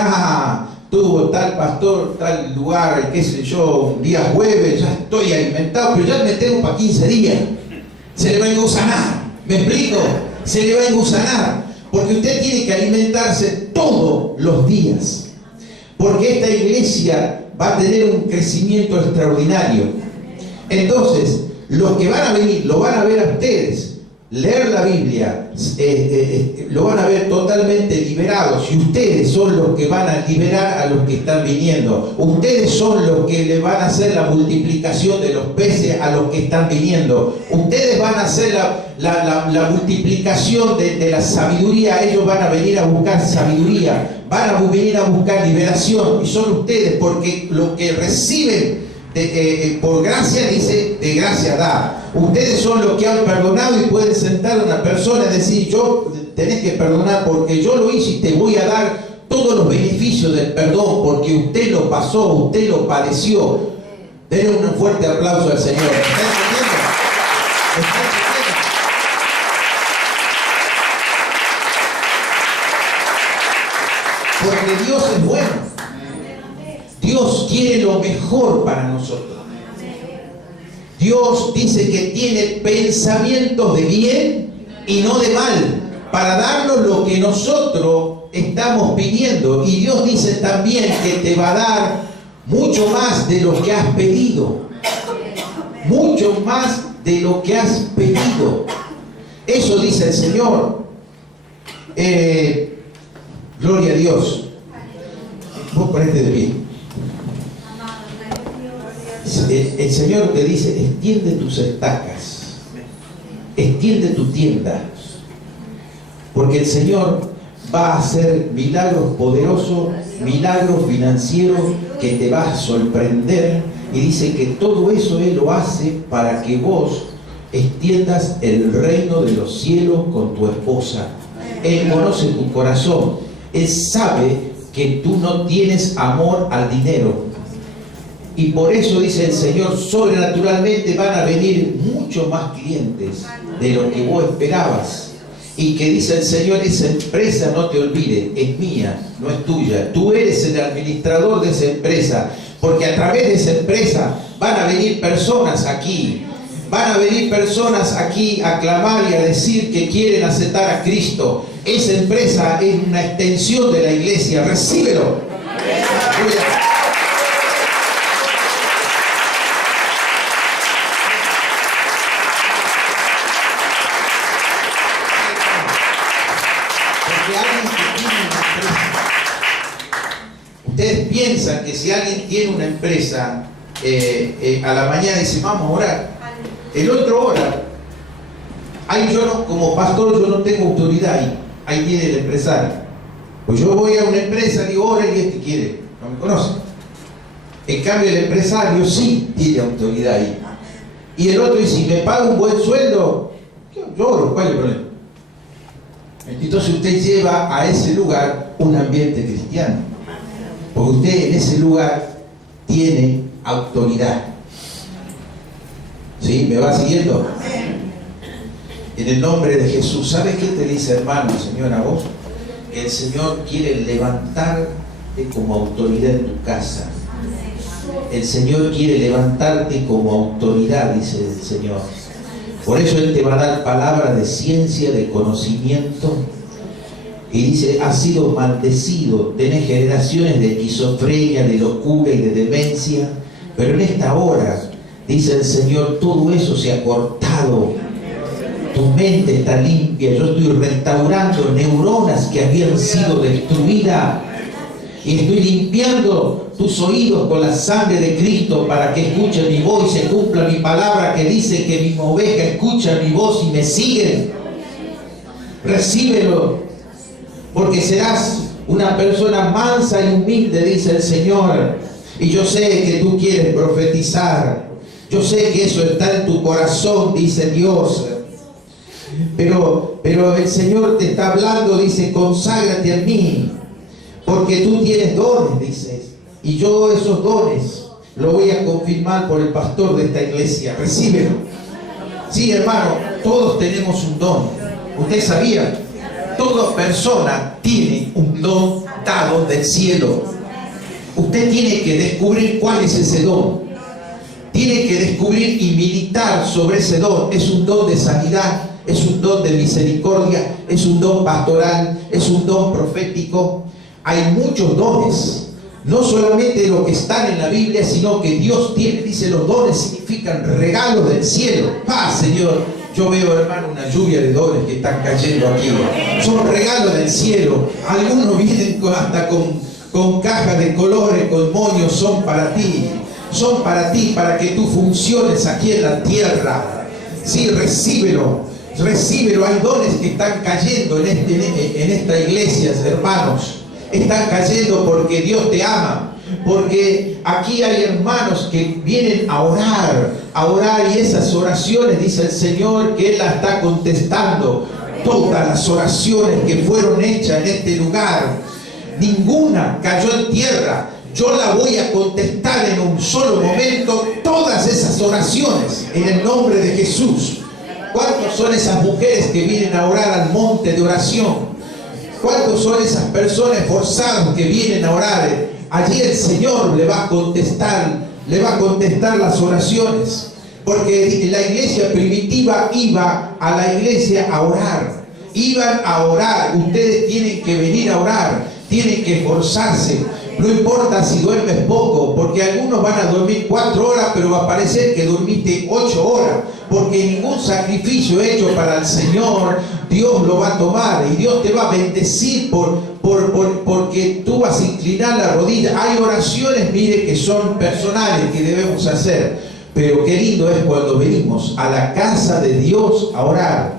tuvo tal pastor, tal lugar, qué sé yo, un día jueves, ya estoy alimentado, pero ya me tengo para 15 días. Se le va a engusanar, ¿me explico? Se le va a engusanar, porque usted tiene que alimentarse todos los días, porque esta iglesia va a tener un crecimiento extraordinario. Entonces, los que van a venir, lo van a ver a ustedes, leer la Biblia, lo van a ver totalmente liberados, y ustedes son los que van a liberar a los que están viniendo. Ustedes son los que le van a hacer la multiplicación de los peces a los que están viniendo. Ustedes van a hacer la multiplicación de la sabiduría. Ellos van a venir a buscar sabiduría, van a venir a buscar liberación, y son ustedes, porque lo que reciben por gracia, dice, de gracia da. Ustedes son los que han perdonado, y pueden sentar a una persona y decir, yo tenés que perdonar porque yo lo hice, y te voy a dar todos los beneficios del perdón porque usted lo pasó, usted lo padeció. Denle un fuerte aplauso al Señor. ¿Está entendiendo? ¿Está entendiendo? Porque Dios es bueno. Dios quiere lo mejor para nosotros. Dios dice que tiene pensamientos de bien y no de mal, para darnos lo que nosotros estamos pidiendo. Y Dios dice también que te va a dar mucho más de lo que has pedido. Mucho más de lo que has pedido. Eso dice el Señor. Gloria a Dios. Vos ponete de pie. El Señor te dice, extiende tus estacas, extiende tu tienda, porque el Señor va a hacer milagros poderosos, milagros financieros que te va a sorprender. Y dice que todo eso Él lo hace para que vos extiendas el reino de los cielos con tu esposa. Él conoce tu corazón. Él sabe que tú no tienes amor al dinero. Y por eso dice el Señor, sobrenaturalmente van a venir muchos más clientes de lo que vos esperabas. Y que dice el Señor, esa empresa, no te olvides, es mía, no es tuya. Tú eres el administrador de esa empresa, porque a través de esa empresa van a venir personas aquí. Van a venir personas aquí a clamar y a decir que quieren aceptar a Cristo. Esa empresa es una extensión de la iglesia. Recíbelo. Porque alguien que tiene una empresa, ustedes piensan que si alguien tiene una empresa, a la mañana dice, vamos a orar. El otro ora. Ahí yo no, como pastor, yo no tengo autoridad ahí. Ahí tiene el empresario. Pues yo voy a una empresa, digo, ora y este quiere. No me conoce. En cambio, el empresario sí tiene autoridad ahí. Y el otro dice, si me paga un buen sueldo, yo oro, ¿cuál es el problema? Entonces usted lleva a ese lugar un ambiente cristiano. Porque usted en ese lugar tiene autoridad. ¿Sí? ¿Me va siguiendo? En el nombre de Jesús. ¿Sabes qué te dice, hermano, Señor, a vos? Que el Señor quiere levantarte como autoridad en tu casa. El Señor quiere levantarte como autoridad, dice el Señor. Por eso Él te va a dar palabras de ciencia, de conocimiento. Y dice, has sido maldecido, tenés generaciones de esquizofrenia, de locura y de demencia. Pero en esta hora, dice el Señor, todo eso se ha cortado. Tu mente está limpia. Yo estoy restaurando neuronas que habían sido destruidas. Y estoy limpiando tus oídos con la sangre de Cristo para que escuchen mi voz y se cumpla mi palabra que dice que mi oveja escucha mi voz y me siguen. Recíbelo, porque serás una persona mansa y humilde, dice el Señor. Y yo sé que tú quieres profetizar. Yo sé que eso está en tu corazón, dice Dios. Pero el Señor te está hablando, dice, conságrate a mí. Porque tú tienes dones, dice. Y yo esos dones lo voy a confirmar por el pastor de esta iglesia. Recíbelo. Sí, hermano, todos tenemos un don. ¿Usted sabía? Toda persona tiene un don dado del cielo. Usted tiene que descubrir cuál es ese don. Tiene que descubrir y militar sobre ese don. Es un don de sanidad, es un don de misericordia, es un don pastoral, es un don profético. Hay muchos dones, no solamente los que están en la Biblia, sino que Dios tiene, dice, los dones significan regalos del cielo. Señor, yo veo, hermano, una lluvia de dones que están cayendo aquí. Son regalos del cielo. Algunos vienen hasta con cajas de colores, con moños, son para ti. Son para ti, para que tú funciones aquí en la tierra. Sí, recíbelo. Recíbelo. Hay dones que están cayendo en esta iglesia, hermanos. Están cayendo porque Dios te ama. Porque aquí hay hermanos que vienen a orar, y esas oraciones, dice el Señor, que Él las está contestando. Todas las oraciones que fueron hechas en este lugar, ninguna cayó en tierra. Yo la voy a contestar en un solo momento, todas esas oraciones, en el nombre de Jesús. ¿Cuántos son esas mujeres que vienen a orar al monte de oración? ¿Cuántos son esas personas esforzadas que vienen a orar? Allí el Señor le va a contestar las oraciones. Porque la iglesia primitiva iba a la iglesia a orar. Iban a orar. Ustedes tienen que venir a orar. Tienen que esforzarse. No importa si duermes poco, porque algunos van a dormir 4 horas, pero va a parecer que dormiste 8 horas. Porque ningún sacrificio hecho para el Señor, Dios lo va a tomar. Y Dios te va a bendecir porque tú vas a inclinar la rodilla. Hay oraciones, mire, que son personales, que debemos hacer. Pero qué lindo es cuando venimos a la casa de Dios a orar.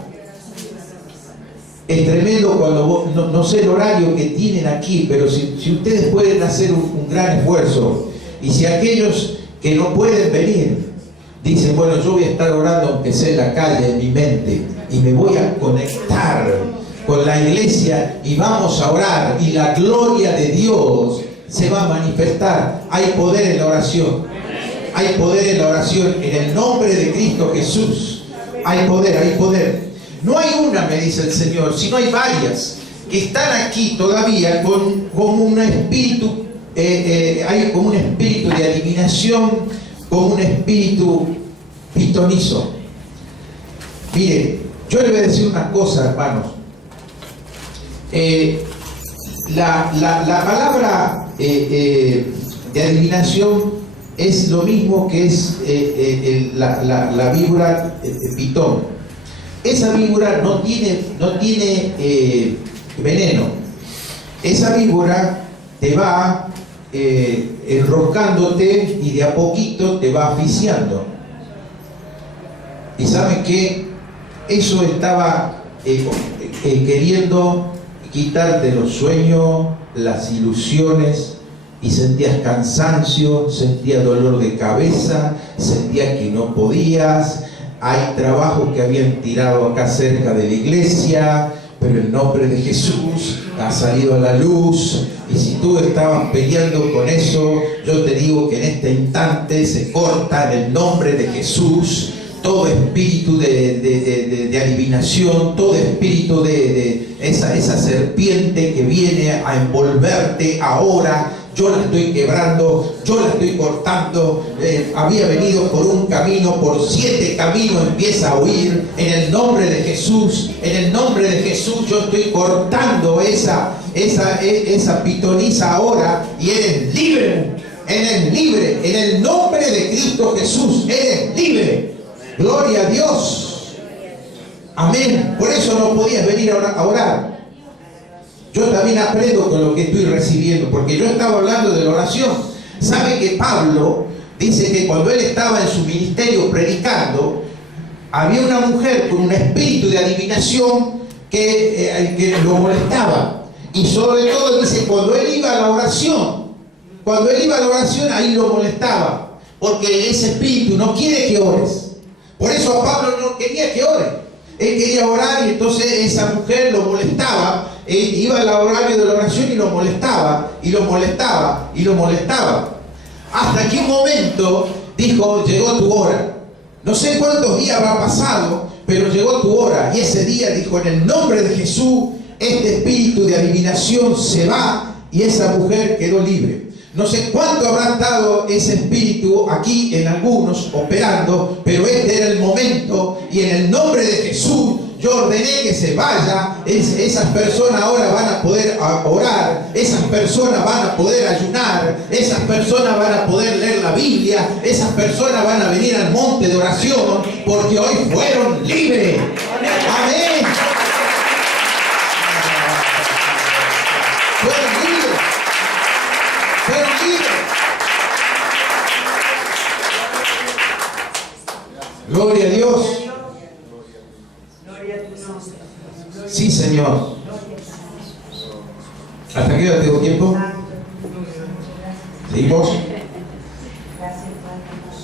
Es tremendo cuando vos, no sé el horario que tienen aquí, pero si ustedes pueden hacer un gran esfuerzo, y si aquellos que no pueden venir dicen, bueno, yo voy a estar orando aunque sea en la calle, en mi mente, y me voy a conectar con la iglesia y vamos a orar, y la gloria de Dios se va a manifestar. Hay poder en la oración, hay poder en la oración, en el nombre de Cristo Jesús. Hay poder, hay poder. No hay una, me dice el Señor, sino hay varias que están aquí todavía con un espíritu, hay como un espíritu de adivinación, como un espíritu pitonizo. Mire, yo le voy a decir una cosa, hermanos. La palabra de adivinación es lo mismo que es la víbora pitón. Esa víbora no tiene veneno. Esa víbora te va enroscándote y de a poquito te va asfixiando. Y saben que eso estaba queriendo quitarte los sueños, las ilusiones, y sentías cansancio, sentías dolor de cabeza, sentías que no podías. Hay trabajos que habían tirado acá cerca de la iglesia, pero el nombre de Jesús ha salido a la luz. Y si tú estabas peleando con eso, yo te digo que en este instante se corta en el nombre de Jesús todo espíritu de adivinación, todo espíritu de esa serpiente que viene a envolverte ahora. Yo la estoy quebrando, yo la estoy cortando. Había venido por un camino, por 7 caminos empieza a huir. En el nombre de Jesús, en el nombre de Jesús, yo estoy cortando esa pitoniza ahora, y eres libre. Eres libre, en el nombre de Cristo Jesús, eres libre. Gloria a Dios. Amén. Por eso no podías venir a orar. Yo también aprendo con lo que estoy recibiendo, porque yo estaba hablando de la oración. ¿Sabe que Pablo dice que cuando él estaba en su ministerio predicando, había una mujer con un espíritu de adivinación que lo molestaba? Y sobre todo dice, cuando él iba a la oración, ahí lo molestaba, porque ese espíritu no quiere que ores. Por eso a Pablo no quería que ore. Él quería orar, y entonces esa mujer lo molestaba. Él iba al horario de la oración y lo molestaba, y lo molestaba, y lo molestaba. Hasta que un momento dijo, llegó tu hora. No sé cuántos días habrá pasado, pero llegó tu hora. Y ese día dijo, en el nombre de Jesús, este espíritu de adivinación se va, y esa mujer quedó libre. No sé cuánto habrá estado ese espíritu aquí en algunos operando, pero este era el momento, y en el nombre de Jesús yo ordené que se vaya. Esas personas ahora van a poder orar, esas personas van a poder ayunar, esas personas van a poder leer la Biblia, esas personas van a venir al monte de oración, porque hoy fueron libres. Amén. Fueron libres. Fueron libres. Gloria a Dios. Sí, Señor. ¿Hasta qué hora tengo tiempo? ¿Seguimos?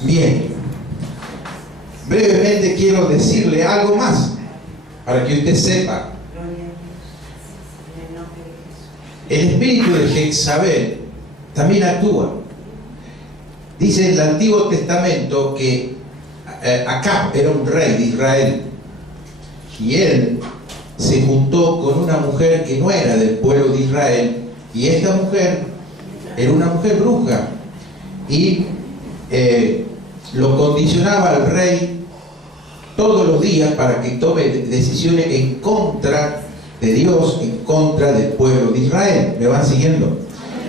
Bien. Brevemente quiero decirle algo más para que usted sepa. El espíritu de Jezabel también actúa. Dice en el Antiguo Testamento que Acab era un rey de Israel, y él se juntó con una mujer que no era del pueblo de Israel, y esta mujer era una mujer bruja, y lo condicionaba al rey todos los días para que tome decisiones en contra de Dios, en contra del pueblo de Israel. ¿Me van siguiendo?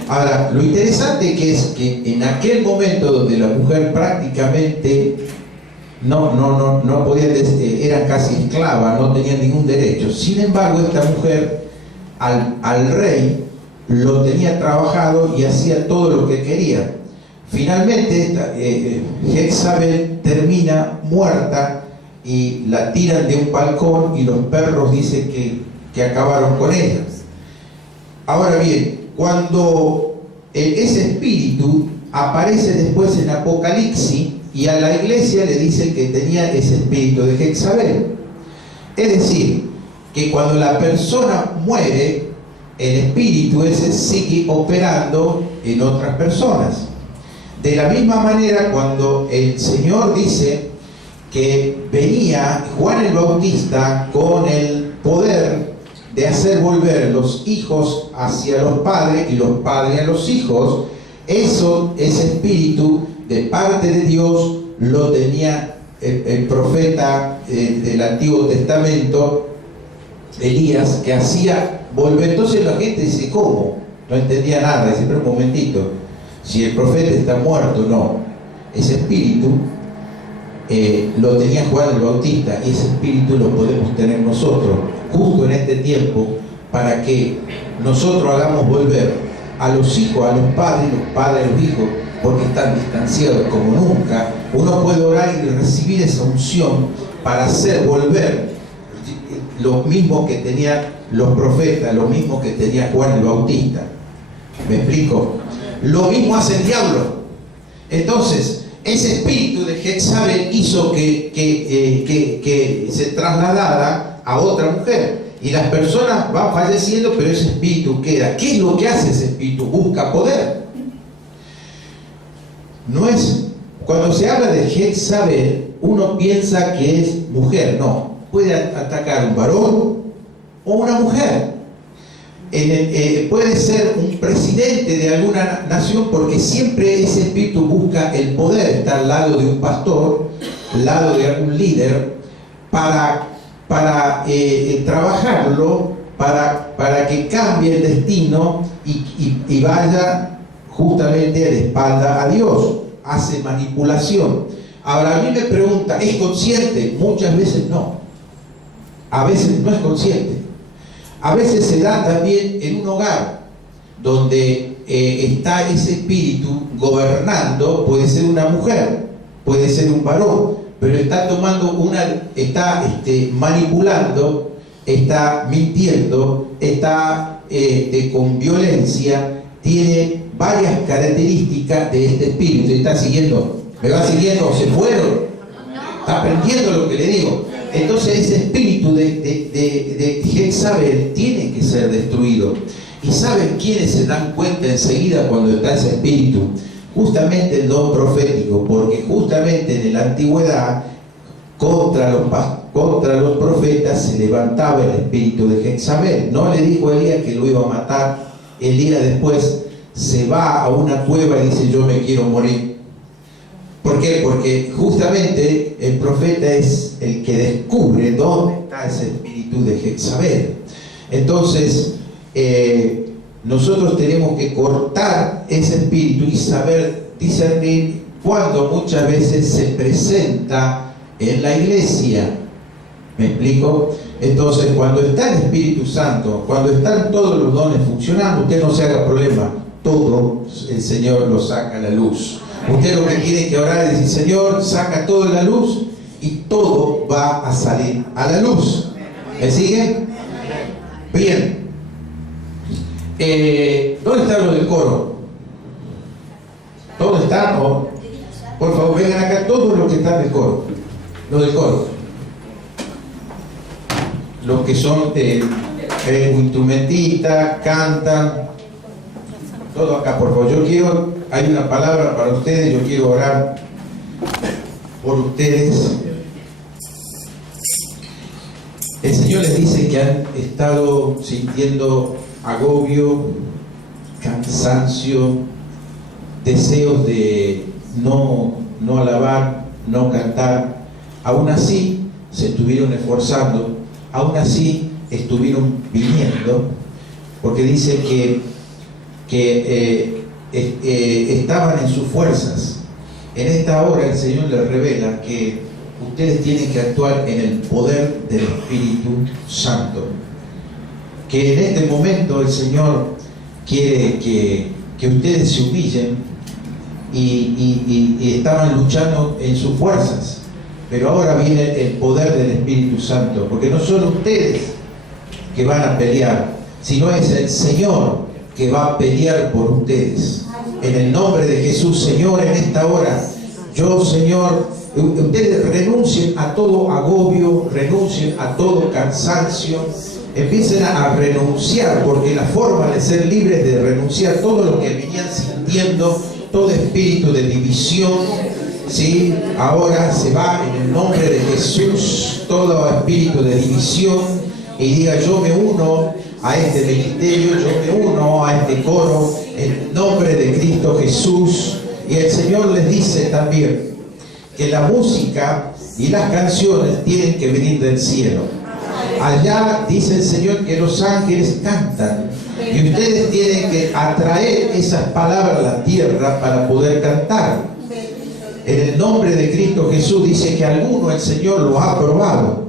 Ahora, lo interesante que es que en aquel momento donde la mujer prácticamente no podía, era casi esclava, no tenía ningún derecho. Sin embargo, esta mujer al rey lo tenía trabajado y hacía todo lo que quería. Finalmente, Jezabel termina muerta, y la tiran de un balcón, y los perros dicen que acabaron con ella. Ahora bien, cuando ese espíritu aparece después en Apocalipsis, y a la iglesia le dice que tenía ese espíritu de Jezabel. Es decir, que cuando la persona muere, el espíritu ese sigue operando en otras personas. De la misma manera, cuando el Señor dice que venía Juan el Bautista con el poder de hacer volver los hijos hacia los padres y los padres a los hijos, ese espíritu de parte de Dios lo tenía el profeta del Antiguo Testamento, Elías, que hacía volver. Entonces la gente dice, ¿cómo? No entendía nada. Dice, pero un momentito, si el profeta está muerto, no. Ese espíritu lo tenía Juan el Bautista, y ese espíritu lo podemos tener nosotros, justo en este tiempo, para que nosotros hagamos volver a los hijos, a los padres a los hijos, porque están distanciados como nunca. Uno puede orar y recibir esa unción para hacer volver lo mismo que tenían los profetas, lo mismo que tenía Juan el Bautista. ¿Me explico? Lo mismo hace el diablo. Entonces, ese espíritu de Jezabel hizo que se trasladara a otra mujer. Y las personas van falleciendo, pero ese espíritu queda. ¿Qué es lo que hace ese espíritu? Busca poder. No es, cuando se habla de Jezabel, uno piensa que es mujer. No, puede atacar un varón o una mujer. Puede ser un presidente de alguna nación, porque siempre ese espíritu busca el poder. Está al lado de un pastor, al lado de algún líder, para trabajarlo, para que cambie el destino y vaya justamente a la espalda a Dios. Hace manipulación. Ahora, a mí me pregunta, ¿es consciente? Muchas veces no. A veces no es consciente. A veces se da también en un hogar donde está ese espíritu gobernando. Puede ser una mujer, puede ser un varón, pero está tomando está manipulando, está mintiendo, está con violencia. Tiene varias características de este espíritu. ¿Está siguiendo? ¿Me va siguiendo? ¿Se fueron? ¿Está aprendiendo lo que le digo? Entonces ese espíritu de Jezabel tiene que ser destruido. ¿Y saben quiénes se dan cuenta enseguida cuando está ese espíritu? Justamente el don profético, porque justamente en la antigüedad contra los profetas se levantaba el espíritu de Jezabel. No le dijo a Elías que lo iba a matar. Elías después se va a una cueva y dice, yo me quiero morir. ¿Por qué? Porque justamente el profeta es el que descubre dónde está ese espíritu de Jezabel. Entonces, nosotros tenemos que cortar ese espíritu y saber discernir cuando muchas veces se presenta en la iglesia. ¿Me explico? Entonces, cuando está el Espíritu Santo, cuando están todos los dones funcionando, usted no se haga problema, todo el Señor lo saca a la luz. Usted lo que tiene que orar es decir, Señor, saca todo a la luz, y todo va a salir a la luz. ¿Me sigue? Bien. ¿Dónde están los del coro? ¿Todos están? Por favor, vengan acá todos los que están del coro. Los del coro. Los que son instrumentistas, cantan. Todo acá, por favor. Hay una palabra para ustedes, yo quiero orar por ustedes. El Señor les dice que han estado sintiendo agobio, cansancio, deseos de no alabar, no cantar. Aún así se estuvieron esforzando, aún así estuvieron viniendo, porque dice que estaban en sus fuerzas. En esta hora el Señor les revela que ustedes tienen que actuar en el poder del Espíritu Santo. Que en este momento el Señor quiere que ustedes se humillen y estaban luchando en sus fuerzas. Pero ahora viene el poder del Espíritu Santo, porque no son ustedes que van a pelear, sino es el Señor que va a pelear por ustedes. En el nombre de Jesús, Señor, en esta hora, yo, Señor, ustedes renuncien a todo agobio, renuncien a todo cansancio, empiecen a renunciar, porque la forma de ser libres es de renunciar todo lo que venían sintiendo, todo espíritu de división, ¿sí? Ahora se va en el nombre de Jesús todo espíritu de división, y diga: yo me uno a este ministerio, yo me uno a este coro en el nombre de Cristo Jesús. Y el Señor les dice también que la música y las canciones tienen que venir del cielo. Allá dice el Señor que los ángeles cantan, y ustedes tienen que atraer esas palabras a la tierra para poder cantar. En el nombre de Cristo Jesús dice que alguno el Señor lo ha probado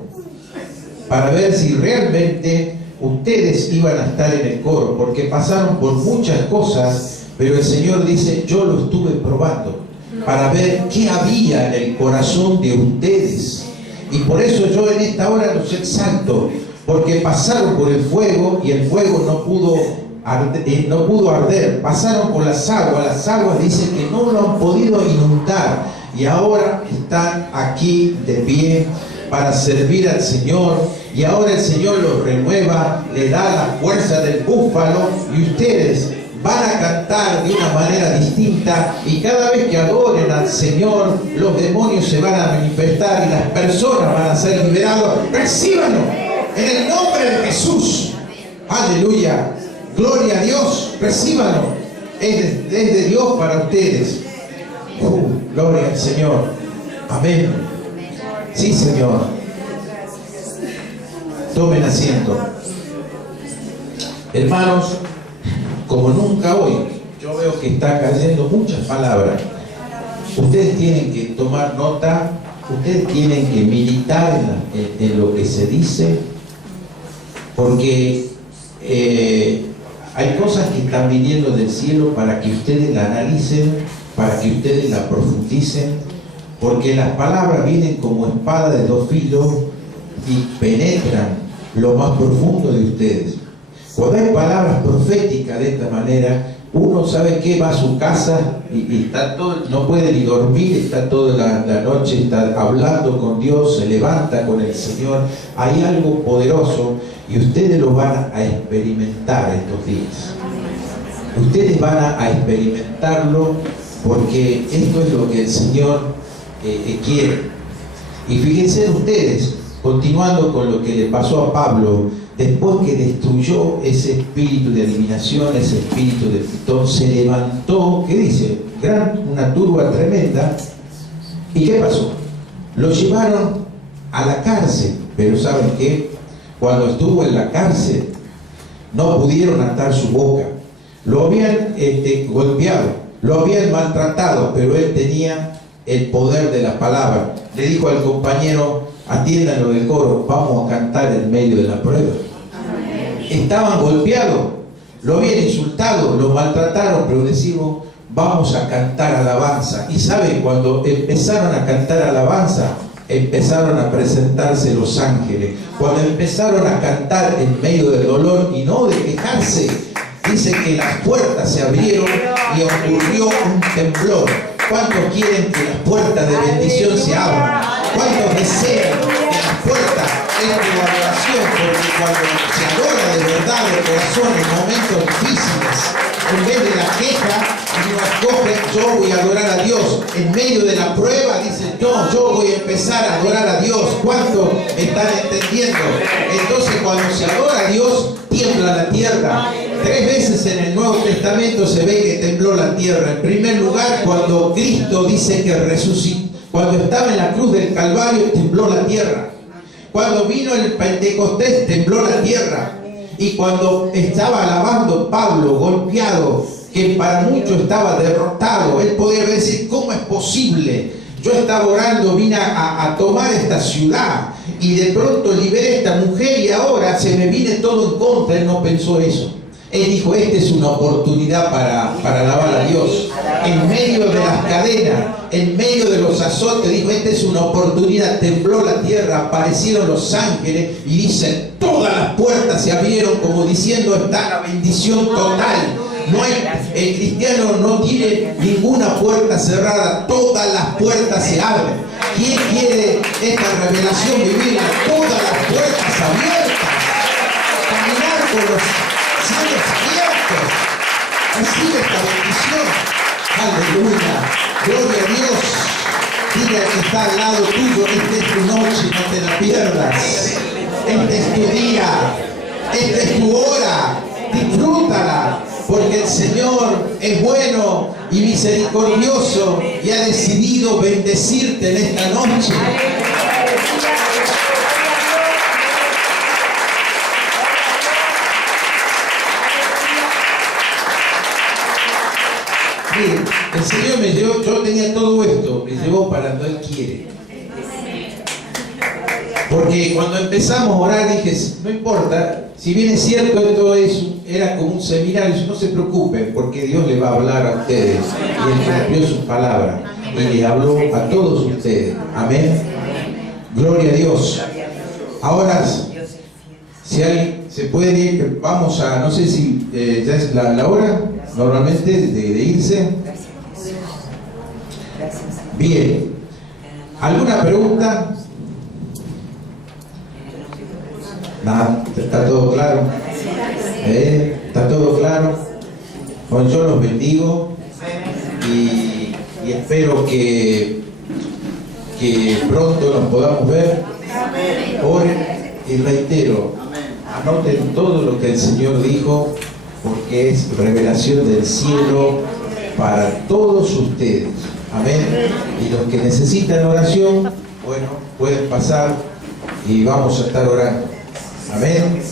para ver si realmente ustedes iban a estar en el coro, porque pasaron por muchas cosas, pero el Señor dice: yo lo estuve probando para ver qué había en el corazón de ustedes. Y por eso yo en esta hora los exalto, porque pasaron por el fuego y el fuego no pudo arder. Pasaron por las aguas dicen que no lo han podido inundar, y ahora están aquí de pie para servir al Señor. Y ahora el Señor los renueva, le da la fuerza del búfalo, y ustedes van a cantar de una manera distinta, y cada vez que adoren al Señor, los demonios se van a manifestar y las personas van a ser liberadas. Recíbanlo en el nombre de Jesús. Aleluya, gloria a Dios, recíbanlo. Es de Dios para ustedes. Gloria al Señor. Amén. Sí, Señor. Tomen asiento. Hermanos, como nunca hoy, yo veo que está cayendo muchas palabras. Ustedes tienen que tomar nota, ustedes tienen que militar en lo que se dice, porque hay cosas que están viniendo del cielo para que ustedes la analicen, para que ustedes la profundicen, porque las palabras vienen como espada de dos filos y penetran lo más profundo de ustedes. Cuando hay palabras proféticas de esta manera, uno sabe que va a su casa y está todo, no puede ni dormir, está toda la noche, está hablando con Dios, se levanta con el Señor. Hay algo poderoso y ustedes lo van a experimentar estos días. Ustedes van a experimentarlo, porque esto es lo que el Señor quiere. Y fíjense ustedes, continuando con lo que le pasó a Pablo, después que destruyó ese espíritu de adivinación, ese espíritu de Pitón, se levantó, ¿qué dice? Una turba tremenda. ¿Y qué pasó? Lo llevaron a la cárcel, pero ¿saben qué? Cuando estuvo en la cárcel, no pudieron atar su boca. Lo habían golpeado, lo habían maltratado, pero él tenía el poder de la palabra. Le dijo al compañero: atiéndanlo del coro, vamos a cantar en medio de la prueba. Estaban golpeados, lo habían insultado, lo maltrataron, pero decimos: vamos a cantar alabanza. Y saben, cuando empezaron a cantar alabanza, empezaron a presentarse los ángeles. Cuando empezaron a cantar en medio del dolor y no de quejarse, dice que las puertas se abrieron y ocurrió un temblor. ¿Cuántos quieren que las puertas de bendición se abran? ¿Cuántos desean que las puertas entren en adoración? Porque cuando se adora de verdad de corazón en momentos difíciles, en vez de la queja, uno escoge: yo voy a adorar a Dios. En medio de la prueba dicen: no, yo voy a empezar a adorar a Dios. ¿Cuántos están entendiendo? Entonces, cuando se adora a Dios, tiembla la tierra. 3 veces en el Nuevo Testamento se ve que tembló la tierra. En primer lugar, cuando Cristo dice que resucitó, cuando estaba en la cruz del Calvario, tembló la tierra. Cuando vino el Pentecostés, tembló la tierra. Y cuando estaba alabando Pablo, golpeado, que para muchos estaba derrotado, él podía decir: ¿cómo es posible? Yo estaba orando, vine a tomar esta ciudad, y de pronto liberé a esta mujer, y ahora se me viene todo en contra. Él no pensó eso. Él dijo, esta es una oportunidad para alabar a Dios. En medio de las cadenas, en medio de los azotes, dijo, esta es una oportunidad. Tembló la tierra, aparecieron los ángeles y dicen, todas las puertas se abrieron, como diciendo, está la bendición total. No hay, el cristiano no tiene ninguna puerta cerrada, todas las puertas se abren. ¿Quién quiere esta revelación, vivirla? Todas las puertas abiertas, caminar con los cielos abiertos, recibe esta bendición. Aleluya, gloria a Dios. Dile al que está al lado tuyo, esta es tu noche, no te la pierdas. Este es tu día, esta es tu hora, disfrútala, porque el Señor es bueno y misericordioso y ha decidido bendecirte en esta noche. Mire, el Señor me llevó, yo tenía todo esto, me llevó para donde Él quiere. Porque cuando empezamos a orar dije, no importa, si bien es cierto esto era como un seminario, no se preocupen, porque Dios le va a hablar a ustedes. Y Él cumplió sus palabras y le habló a todos ustedes. Amén. Gloria a Dios. Ahora, si alguien se puede ir, vamos a, no sé si ya es la hora normalmente de irse. Bien. ¿Alguna pregunta? Nada, está todo claro. Está todo claro. Bueno, yo los bendigo y espero que pronto nos podamos ver. Oren y reitero, anoten todo lo que el Señor dijo, porque es revelación del cielo para todos ustedes. Amén. Y los que necesitan oración, bueno, pueden pasar y vamos a estar orando. Amén.